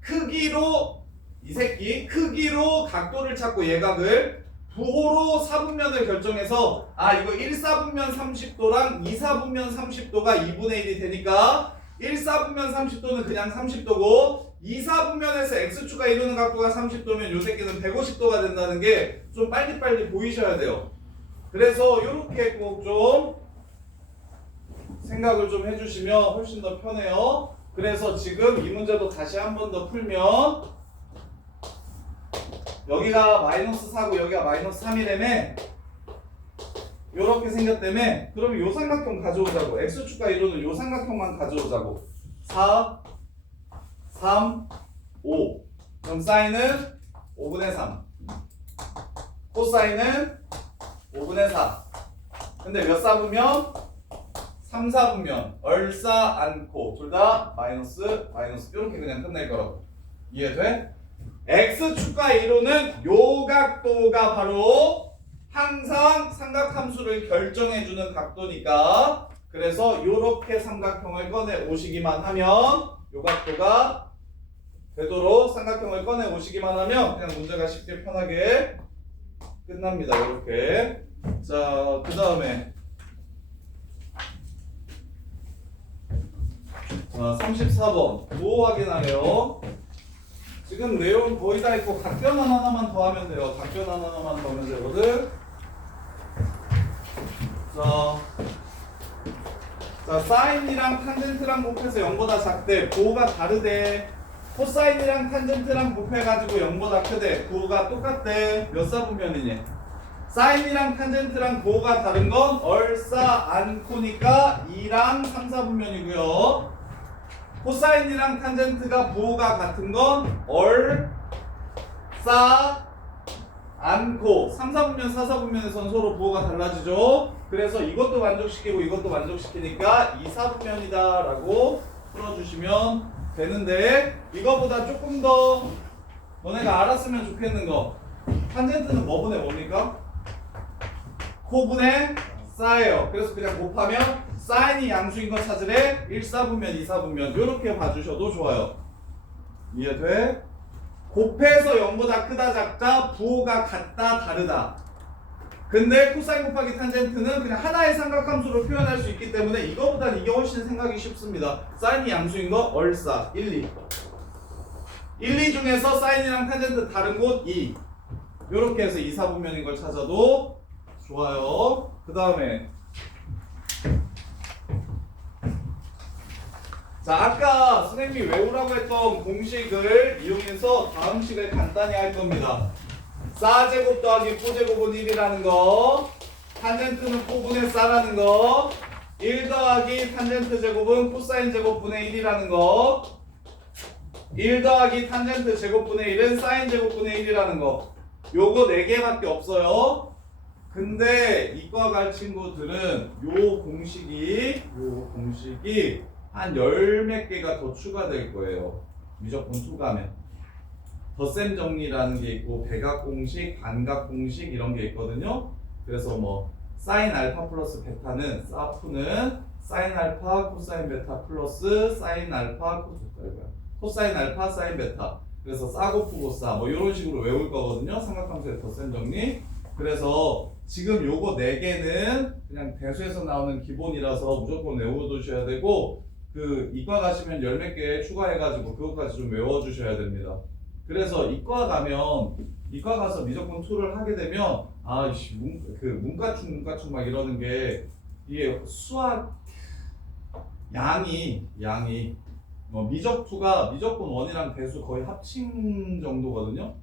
크기로 이 새끼 크기로 각도를 찾고 예각을 부호로 4분면을 결정해서 이거 1, 4분면 30도랑 2, 4분면 30도가 2분의 1이 되니까 1, 4분면 30도는 그냥 30도고 2, 4분면에서 x축가 이루는 각도가 30도면 요 새끼는 150도가 된다는 게 좀 빨리빨리 보이셔야 돼요. 그래서 요렇게 꼭 좀 생각을 좀 해주시면 훨씬 더 편해요. 그래서 지금 이 문제도 다시 한 번 더 풀면 여기가 마이너스 4고 여기가 마이너스 3이라며 요렇게 생겼다며 그러면 요 삼각형 가져오자고 x축과 이루는 요 삼각형만 가져오자고 4, 3, 5 그럼 사인은 5분의 3 코사인은 5분의 4 근데 몇 사분면? 3, 4분면 얼싸 않고 둘 다 마이너스 이렇게 그냥 끝낼 거라고 이해돼? x축과 이루는 요 각도가 바로 항상 삼각함수를 결정해주는 각도니까 그래서 요렇게 삼각형을 꺼내 오시기만 하면 요 각도가 되도록 삼각형을 꺼내 오시기만 하면 그냥 문제가 쉽게 편하게 끝납니다. 이렇게 자 그 다음에 34번 부호 확인하래요. 지금 내용 거의 다 있고 각변 하나만 더 하면 돼요. 각변 하나만 더 하면 되거든. 자 사인이랑 탄젠트랑 곱해서 0보다 작대. 부호가 다르대. 코사인이랑 탄젠트랑 곱해가지고 0보다 크대. 부호가 똑같대. 몇 사분면이니? 사인이랑 탄젠트랑 부호가 다른 건 얼싸 않고니까 2랑 3, 4분면이고요. 코사인이랑 탄젠트가 부호가 같은 건 얼싸 않고 3, 4분면, 4, 4분면에선 서로 부호가 달라지죠. 그래서 이것도 만족시키고 이것도 만족시키니까 2, 4분면이다 라고 풀어주시면 되는데 이거보다 조금 더 너네가 알았으면 좋겠는 거 탄젠트는 뭐분의 뭡니까? 코분의 싸예요. 그래서 그냥 곱하면 사인이 양수인 거 찾으래 1, 4분면, 2, 4분면 이렇게 봐주셔도 좋아요. 이해돼? 곱해서 0보다 크다 작다 부호가 같다 다르다. 근데 코사인 곱하기 탄젠트는 그냥 하나의 삼각함수로 표현할 수 있기 때문에 이거보단 이게 훨씬 생각이 쉽습니다. 사인이 양수인 거 얼싸 1, 2 1, 2 중에서 사인이랑 탄젠트 다른 곳 2 이렇게 해서 2, 4분면인 걸 찾아도 좋아요. 그 다음에 자 아까 선생님이 외우라고 했던 공식을 이용해서 다음 식을 간단히 할 겁니다. 싸제곱 더하기 코제곱은 1이라는 거 탄젠트는 코분의 싸라는 거 1 더하기 탄젠트 제곱은 코사인 제곱분의 1이라는 거 1 더하기 탄젠트 제곱분의 1은 사인 제곱분의 1이라는 거 요거 4개밖에 없어요. 근데 이과 갈 친구들은 요 공식이 한 10몇 개가 더 추가될 거예요. 무조건 2 가면 덧셈 정리라는 게 있고 배각 공식, 반각 공식 이런 게 있거든요. 그래서 뭐 사인 알파 플러스 베타는 사프는 사인 알파 코사인 베타 플러스 사인 알파 코사인 알파 사인 베타 그래서 싸고프고 싸 뭐 이런 식으로 외울 거거든요. 삼각함수의 덧셈 정리. 그래서 지금 요거 4개는 그냥 대수에서 나오는 기본이라서 무조건 외워두셔야 되고 그 이과 가시면 10몇 개 추가해가지고 그것까지 좀 외워주셔야 됩니다. 그래서 이과 가서 무조건 2를 하게 되면 문과충 막 이러는 게 이게 수학 양이 미적투가 미적분 1이랑 배수 거의 합친 정도거든요.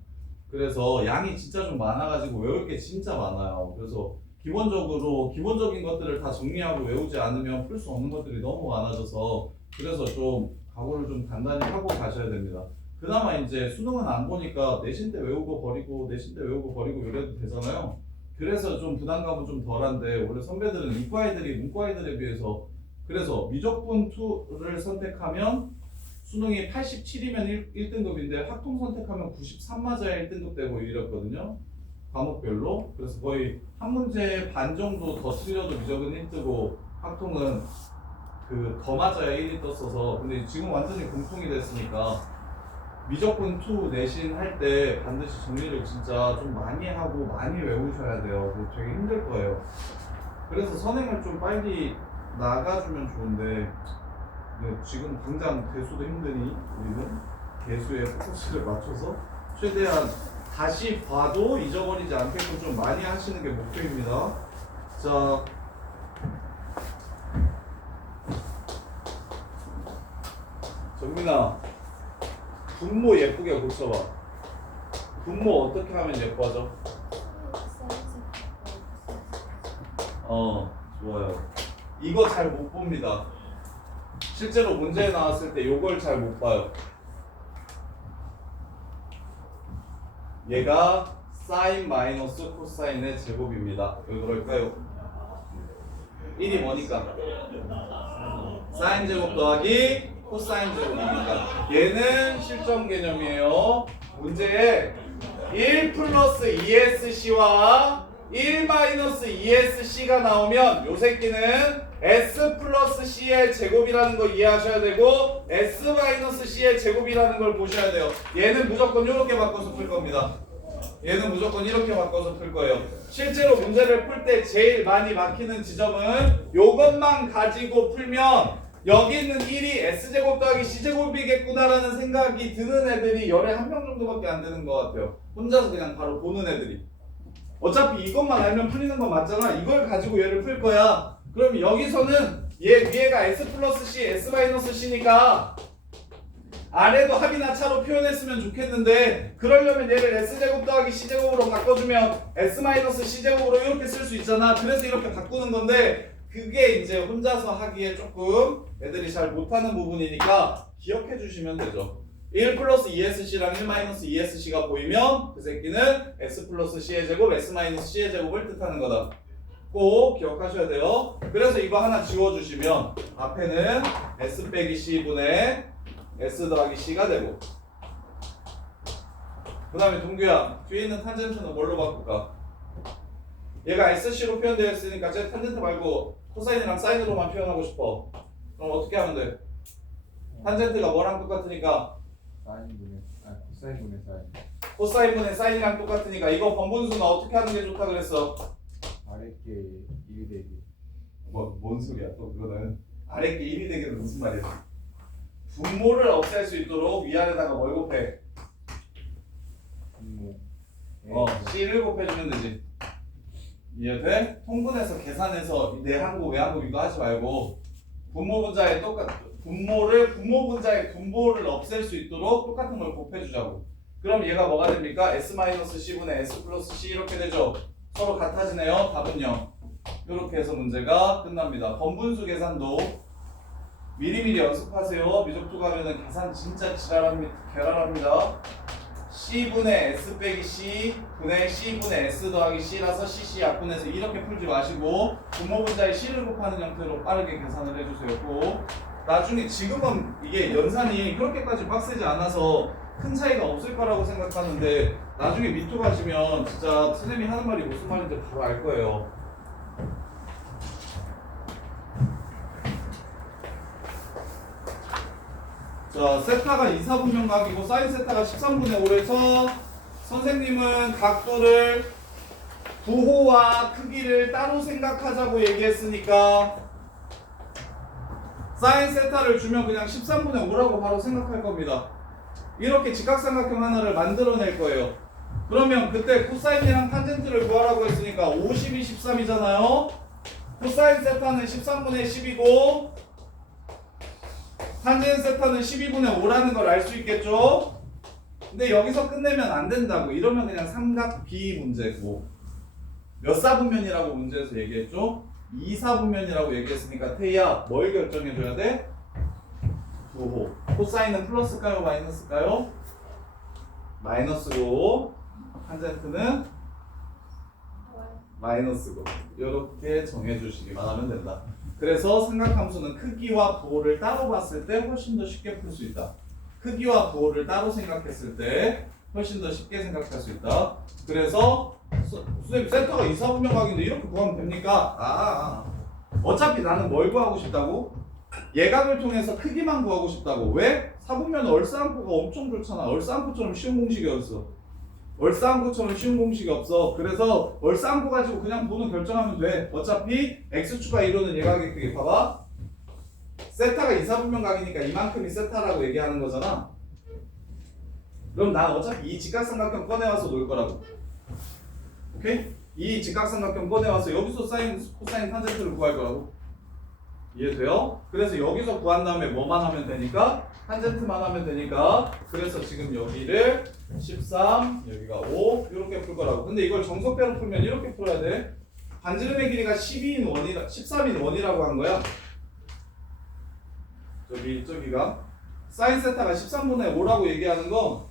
그래서 양이 진짜 좀 많아가지고 외울 게 진짜 많아요. 그래서 기본적인 것들을 다 정리하고 외우지 않으면 풀 수 없는 것들이 너무 많아져서 그래서 좀 각오를 좀 단단히 하고 가셔야 됩니다. 그나마 이제 수능은 안 보니까 내신 때 외우고 버리고 내신 때 외우고 버리고 이래도 되잖아요. 그래서 좀 부담감은 좀 덜한데 원래 선배들은 이과 애들이 문과 애들에 비해서 그래서 미적분 2를 선택하면 수능이 87이면 1등급인데 학통 선택하면 93 맞아야 1등급 되고 이랬거든요. 과목별로. 그래서 거의 한 문제 반 정도 더 틀려도 미적은 1뜨고 학통은 그 더 맞아야 1이 떴어서 근데 지금 완전히 공통이 됐으니까 미적분 2 내신 할 때 반드시 정리를 진짜 좀 많이 하고 많이 외우셔야 돼요. 그거 되게 힘들 거예요. 그래서 선행을 좀 빨리 나가주면 좋은데 지금 당장 대수도 힘드니 우리는 개수에 포커스를 맞춰서 최대한 다시 봐도 잊어버리지 않게끔 좀 많이 하시는 게 목표입니다. 자, 정민아, 분모 예쁘게 고쳐봐. 분모 어떻게 하면 예뻐져? 좋아요. 이거 잘 못 봅니다. 실제로 문제에 나왔을 때 요걸 잘 못 봐요. 얘가 사인 마이너스 코사인의 제곱입니다. 왜 그럴까요? 1이 뭐니까? 사인 제곱 더하기 코사인 제곱이니까. 얘는 실점 개념이에요. 문제에 1 플러스 2sc와 1 마이너스 2sc가 나오면 요 새끼는 s 플러스 c의 제곱이라는 거 이해하셔야 되고 s 마이너스 c의 제곱이라는 걸 보셔야 돼요. 얘는 무조건 이렇게 바꿔서 풀 겁니다. 얘는 무조건 이렇게 바꿔서 풀 거예요. 실제로 문제를 풀 때 제일 많이 막히는 지점은 요것만 가지고 풀면 여기 있는 1이 s제곱 더하기 c제곱이겠구나라는 생각이 드는 애들이 열에 한 명 정도밖에 안 되는 것 같아요. 혼자서 그냥 바로 보는 애들이. 어차피 이것만 알면 풀리는 건 맞잖아. 이걸 가지고 얘를 풀 거야. 그럼 여기서는 얘 위에가 s 플러스 c, s 마이너스 c니까 아래도 합이나 차로 표현했으면 좋겠는데 그러려면 얘를 s제곱 더하기 c제곱으로 바꿔주면 s 마이너스 c제곱으로 이렇게 쓸 수 있잖아. 그래서 이렇게 바꾸는 건데 그게 이제 혼자서 하기에 조금 애들이 잘 못하는 부분이니까 기억해 주시면 되죠. 1 플러스 2sc랑 1 마이너스 2sc가 보이면 그 새끼는 s 플러스 c의 제곱, s 마이너스 c의 제곱을 뜻하는 거다. 꼭 기억하셔야 돼요. 그래서 이거 하나 지워주시면 앞에는 s 빼기 c분의 s 더하기 c가 되고 그 다음에 동규야 뒤에 있는 탄젠트는 뭘로 바꿀까? 얘가 sc로 표현되어 있으니까 제 탄젠트 말고 코사인이랑 사인으로만 표현하고 싶어. 그럼 어떻게 하면 돼? 탄젠트가 뭐랑 똑같으니까 코사인분의 사인. 코사인분의 사인이랑 똑같으니까 이거 번분수는 어떻게 하는 게 좋다 그랬어? 아랫게 1이 되기. 뭔 소리야 또 그거는 아랫게 1이 되기는 무슨 말이야? 분모를 없앨 수 있도록 위아래다가 뭘 곱해? 분모. C를 곱해주면 되지. 이해돼? 통분해서 계산해서 내항고 외항고 이거 하지 말고 분모 분자에 분모 분자의 분모를 없앨 수 있도록 똑같은 걸 곱해주자고. 그럼 얘가 뭐가 됩니까? s-c분의 s 플러스 c 이렇게 되죠. 서로 같아지네요. 답은 0. 이렇게 해서 문제가 끝납니다. 번분수 계산도 미리미리 연습하세요. 미적투 가면은 계산 진짜 계란합니다. c분의 s 빼기 c 분의 c분의 s 더하기 c라서 cc 약분해서 이렇게 풀지 마시고 분모 분자에 c를 곱하는 형태로 빠르게 계산을 해주세요. 꼭 나중에 지금은 이게 연산이 그렇게까지 빡세지 않아서 큰 차이가 없을 거라고 생각하는데 나중에 미투 가시면 진짜 선생님이 하는 말이 무슨 말인지 바로 알 거예요. 자, 세타가 2, 4분면 각이고 사인 세타가 13분의 5라서 선생님은 각도를 부호와 크기를 따로 생각하자고 얘기했으니까 사인 세타를 주면 그냥 13분의 5라고 바로 생각할 겁니다. 이렇게 직각삼각형 하나를 만들어낼 거예요. 그러면 그때 코사인이랑 탄젠트를 구하라고 했으니까 50이 13이잖아요. 코사인 세타는 13분의 10이고 탄젠트 세타는 12분의 5라는 걸 알 수 있겠죠? 근데 여기서 끝내면 안 된다고. 이러면 그냥 삼각 B 문제고. 몇 사분면이라고 문제에서 얘기했죠? 2사분면이라고 얘기했으니까 태희야 뭘 결정해줘야 돼? 부호. 코사인은 플러스일까요? 마이너스일까요? 마이너스고 탄젠트는 마이너스고. 이렇게 정해주시기만 하면 된다. 그래서 삼각함수는 크기와 부호를 따로 봤을 때 훨씬 더 쉽게 풀 수 있다. 크기와 부호를 따로 생각했을 때 훨씬 더 쉽게 생각할 수 있다. 그래서 선생님 센터가 2사분면 각인데 이렇게 구하면 됩니까? 어차피 나는 뭘 구하고 싶다고? 예각을 통해서 크기만 구하고 싶다고. 왜? 사분면 얼싸안고가 엄청 좋잖아. 얼싸안고처럼 쉬운 공식이 어딨어? 얼싸안고처럼 쉬운 공식이 없어. 그래서 얼싸안고 가지고 그냥 번호 결정하면 돼. 어차피 x축과 1호는 예각의 크기. 봐봐. 세타가 2사분면 각이니까 이만큼이 세타라고 얘기하는 거잖아. 그럼 난 어차피 이 직각삼각형 꺼내와서 놀 거라고. 오케이? 이 직각삼각형 꺼내와서 여기서 사인, 코사인, 탄젠트를 구할 거라고. 이해돼요? 그래서 여기서 구한 다음에 뭐만 하면 되니까? 탄젠트만 하면 되니까. 그래서 지금 여기를 13, 여기가 5 이렇게 풀 거라고. 근데 이걸 정석대로 풀면 이렇게 풀어야 돼. 반지름의 길이가 12인 원이라, 13인 원이라고 한 거야. 저기가 사인 세타가 13분의 5라고 얘기하는 건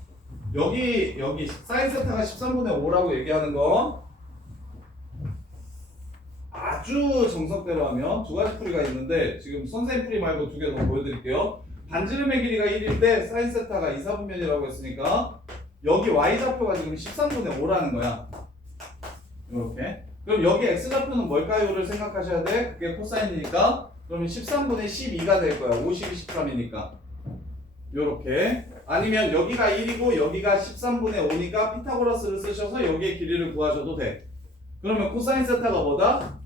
여기 사인 세타가 13분의 5라고 얘기하는 건 아주 정석대로 하면 두 가지 풀이가 있는데 지금 선생님 풀이 말고 두 개 더 보여드릴게요. 반지름의 길이가 1일 때 사인 세타가 2사분면이라고 했으니까 여기 y좌표가 지금 13분의 5라는 거야. 이렇게. 그럼 여기 x좌표는 뭘까요?를 생각하셔야 돼. 그게 코사인이니까. 그러면 13분의 12가 될 거야. 50이 13이니까. 요렇게. 아니면 여기가 1이고 여기가 13분의 5니까 피타고라스를 쓰셔서 여기의 길이를 구하셔도 돼. 그러면 코사인 세타가 뭐다?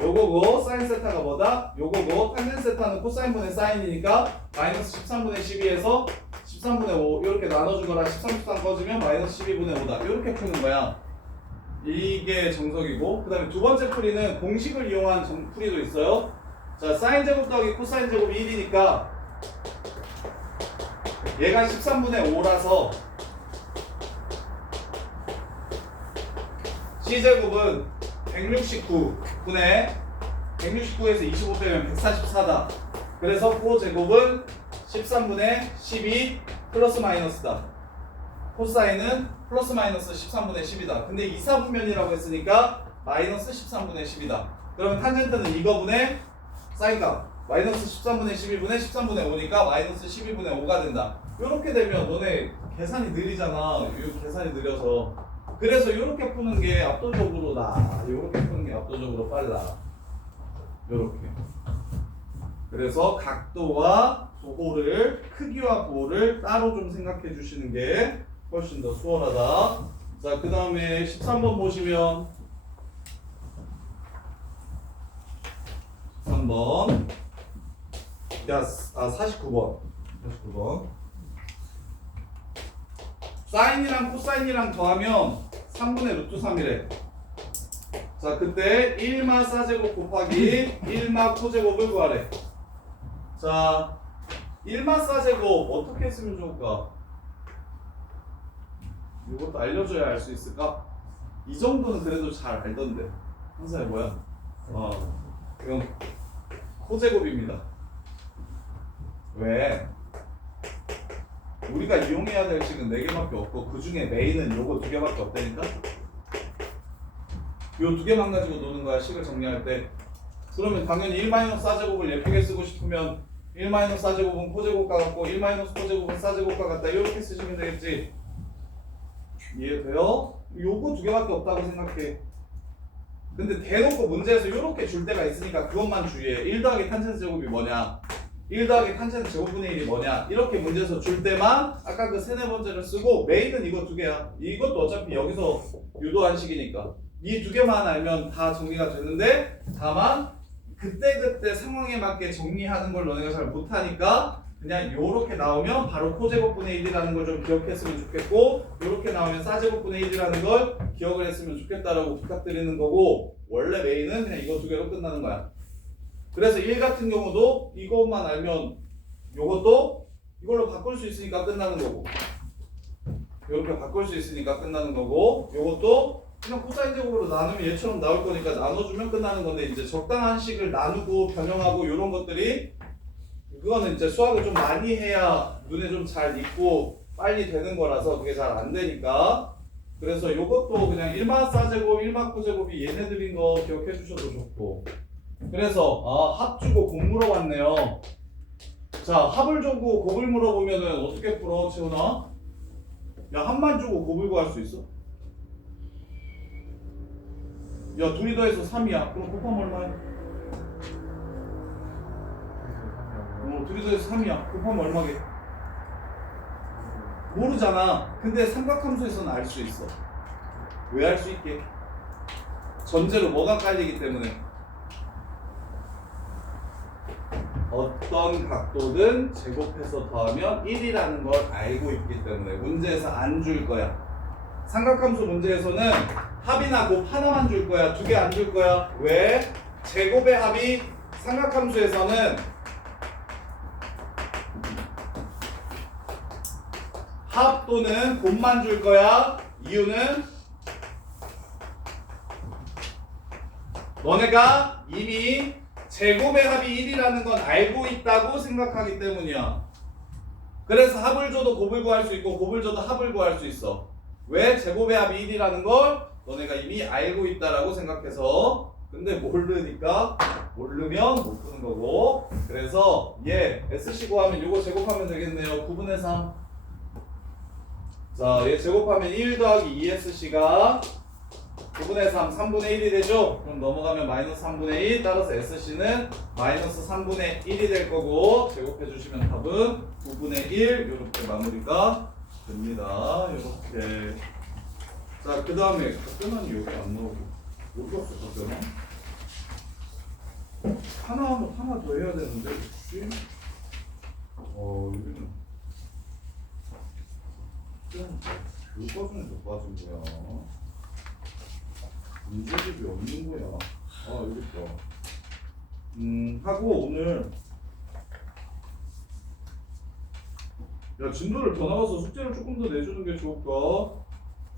요거고 사인 세타가 뭐다? 요거고 탄젠트 세타는 코사인분의 사인이니까 마이너스 13분의 12에서 13분의 5 이렇게 나눠주거나 13, 13 꺼지면 마이너스 12분의 5다. 이렇게 푸는 거야. 이게 정석이고 그 다음에 두 번째 풀이는 공식을 이용한 풀이도 있어요. 자, 사인 제곱 더하기 코사인 제곱이 1이니까 얘가 13분의 5라서 C제곱은 169분의 169에서 25 빼면 144다. 그래서 코제곱은 13분의 12 플러스 마이너스다. 코사인은 플러스 마이너스 13분의 10이다. 근데 2사분면이라고 했으니까 마이너스 13분의 10이다. 그러면 탄젠트는 이거분의 사인값 마이너스 13분의 12분의 13분의 5니까 마이너스 12분의 5가 된다. 이렇게 되면 너네 계산이 느리잖아. 이 계산이 느려서. 그래서 이렇게 푸는 게 압도적으로 나. 이렇게 푸는 게 압도적으로 빨라. 이렇게. 그래서 각도와 부호를 크기와 부호를 따로 좀 생각해 주시는 게 훨씬 더 수월하다. 자, 그 다음에 13번 보시면 13번 49번 사인이랑 코사인이랑 더하면 3분의 루트 3이래. 자, 그때 1마 사제곱 곱하기 1마 코제곱을 구하래. 자, 1마 사제곱 어떻게 했으면 좋을까? 이것도 알려줘야 알 수 있을까? 이 정도는 그래도 잘 알던데. 항상 뭐야? 이건 코제곱입니다. 왜? 우리가 이용해야 될 식은 4개밖에 없고 그 중에 메인은 요거 2개밖에 없다니까? 요 2개만 가지고 노는 거야, 식을 정리할 때. 그러면 당연히 1-4제곱을 예쁘게 쓰고 싶으면 1-4제곱은 코제곱과 같고 1-코제곱은 사제곱과 같다. 이렇게 쓰시면 되겠지. 이해돼요? 요거 2개밖에 없다고 생각해. 근데 대놓고 문제에서 이렇게 줄 때가 있으니까 그것만 주의해. 1 더하기 탄젠트 제곱이 뭐냐, 1 더하기 탄젠트 제곱분의 1이 뭐냐, 이렇게 문제에서 줄 때만 아까 그 3, 4번째를 쓰고 메인은 이거 2개야. 이것도 어차피 여기서 유도한 식이니까 이 2개만 알면 다 정리가 되는데, 다만 그때그때 상황에 맞게 정리하는 걸 너네가 잘 못하니까 그냥 요렇게 나오면 바로 코제곱분의 1이라는 걸 좀 기억했으면 좋겠고, 요렇게 나오면 사제곱분의 1이라는 걸 기억을 했으면 좋겠다라고 부탁드리는 거고, 원래 메인은 그냥 이거 2개로 끝나는 거야. 그래서 1 같은 경우도 이것만 알면 요것도 이걸로 바꿀 수 있으니까 끝나는 거고, 이렇게 바꿀 수 있으니까 끝나는 거고, 요것도 그냥 코사인 제곱으로 나누면 얘처럼 나올 거니까 나눠주면 끝나는 건데, 이제 적당한 식을 나누고 변형하고 이런 것들이, 그거는 이제 수학을 좀 많이 해야 눈에 좀 잘 익고 빨리 되는 거라서 그게 잘 안 되니까. 그래서 요것도 그냥 1마 4제곱 1마 9제곱이 얘네들인 거 기억해 주셔도 좋고. 그래서 합 주고 곱 물어봤네요. 자, 합을 주고 곱을 물어보면은 어떻게 풀어, 채훈아? 야, 합만 주고 곱을 구할 수 있어? 야, 둘이 더해서 3이야. 그럼 곱하면 얼마야? 둘이 더해서 3이야. 곱하면 얼마게? 모르잖아. 근데 삼각함수에서는 알 수 있어. 왜 알 수 있게? 전제로 뭐가 깔리기 때문에. 어떤 각도든 제곱해서 더하면 1이라는 걸 알고 있기 때문에 문제에서 안 줄 거야. 삼각함수 문제에서는 합이나 곱 하나만 줄 거야. 두 개 안 줄 거야. 왜? 제곱의 합이 삼각함수에서는 합 또는 곱만 줄 거야. 이유는 너네가 이미 제곱의 합이 1이라는 건 알고 있다고 생각하기 때문이야. 그래서 합을 줘도 곱을 구할 수 있고 곱을 줘도 합을 구할 수 있어. 왜? 제곱의 합이 1이라는 걸 너네가 이미 알고 있다라고 생각해서. 근데 모르니까 모르면 못 푸는 거고. 그래서 얘 SC 구하면 요거 제곱하면 되겠네요. 9분의 3. 자, 얘 제곱하면 1 더하기 2SC가 9분의 3, 3분의 1이 되죠? 그럼 넘어가면 마이너스 3분의 1, 따라서 SC는 마이너스 3분의 1이 될 거고, 제곱해 주시면 답은 9분의 1, 이렇게 마무리가 됩니다. 이렇게. 자, 그 다음에 각변환이 여기 안 나오고, 어디 갔어, 각변환? 하나 더 해야 되는데, 혹시? 여기는. 교과서에서 빠진 거야. 문제집이 없는 거야. 여기 있다. 하고 오늘 야, 진도를 더 나가서 숙제를 조금 더 내주는 게 좋을까?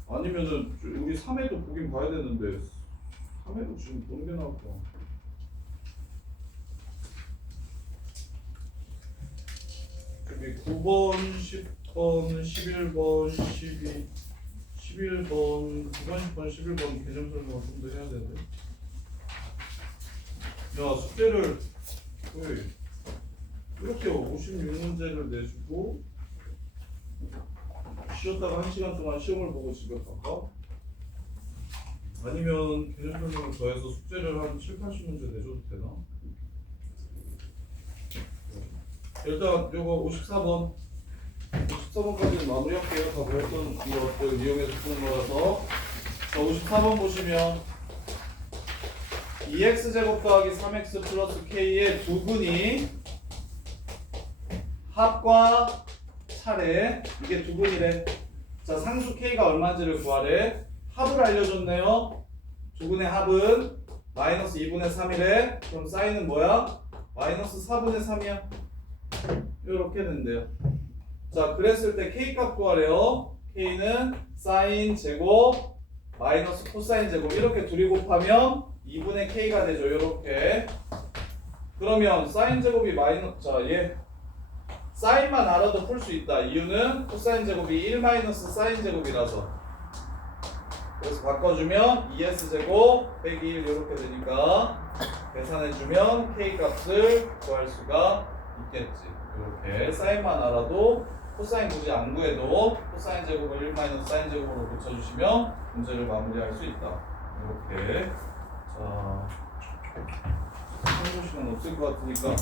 아니면은 우리 3회도 보긴 봐야 되는데 3회도 지금 보는 게 나을까? 여기 9번, 10번, 11번, 11번, 9번, 10번, 11번 개념 설명 좀 더 해야 되는데. 야, 숙제를 이렇게 56문제를 내주고 쉬었다가 1시간 동안 시험을 보고 집에 갈까? 아니면 개념 설명을 더해서 숙제를 한 7, 80문제 내줘도 되나? 일단 요거 54번 54번까지는 마무리할게요. 다 배웠던 이것들 이용해서 푸는 거라서. 자, 54번 보시면 2x제곱 더하기 3x 플러스 k의 두근이 합과 차례, 이게 두근이래. 자, 상수 k가 얼마인지를 구하래. 합을 알려줬네요. 두근의 합은 마이너스 2분의 3이래. 그럼 사인은 뭐야? 마이너스 4분의 3이야. 이렇게 된대요. 자, 그랬을 때 k 값 구하래요. k는 사인 제곱 마이너스 코사인 제곱, 이렇게 둘이 곱하면 2분의 k가 되죠. 이렇게. 그러면 사인 제곱이 자, 얘 사인만 알아도 풀 수 있다. 이유는 코사인 제곱이 1 마이너스 사인 제곱이라서. 그래서 바꿔주면 2s 제곱 빼기 1 이렇게 되니까 계산해주면 k 값을 구할 수가 있겠지. 이렇게 사인만 알아도, 코사인 굳이 안 구해도 코사인 제곱을 1 마이너스 사인 제곱으로 고쳐주시면 문제를 마무리할 수 있다. 이렇게. 자, 한번 시간 없을 것 같으니까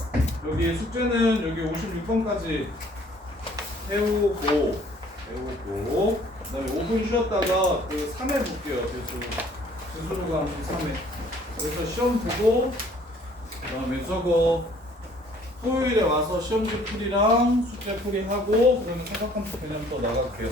여기 숙제는 여기 56번까지 해오고 그다음에 5분 쉬었다가 그 3회 볼게요. 진수로가 한 3회. 그래서 시험 보고 그다음에 저거 토요일에 와서 시험지 풀이랑 숙제 풀이 하고, 그러면 삼각함수 개념 또 나갈게요.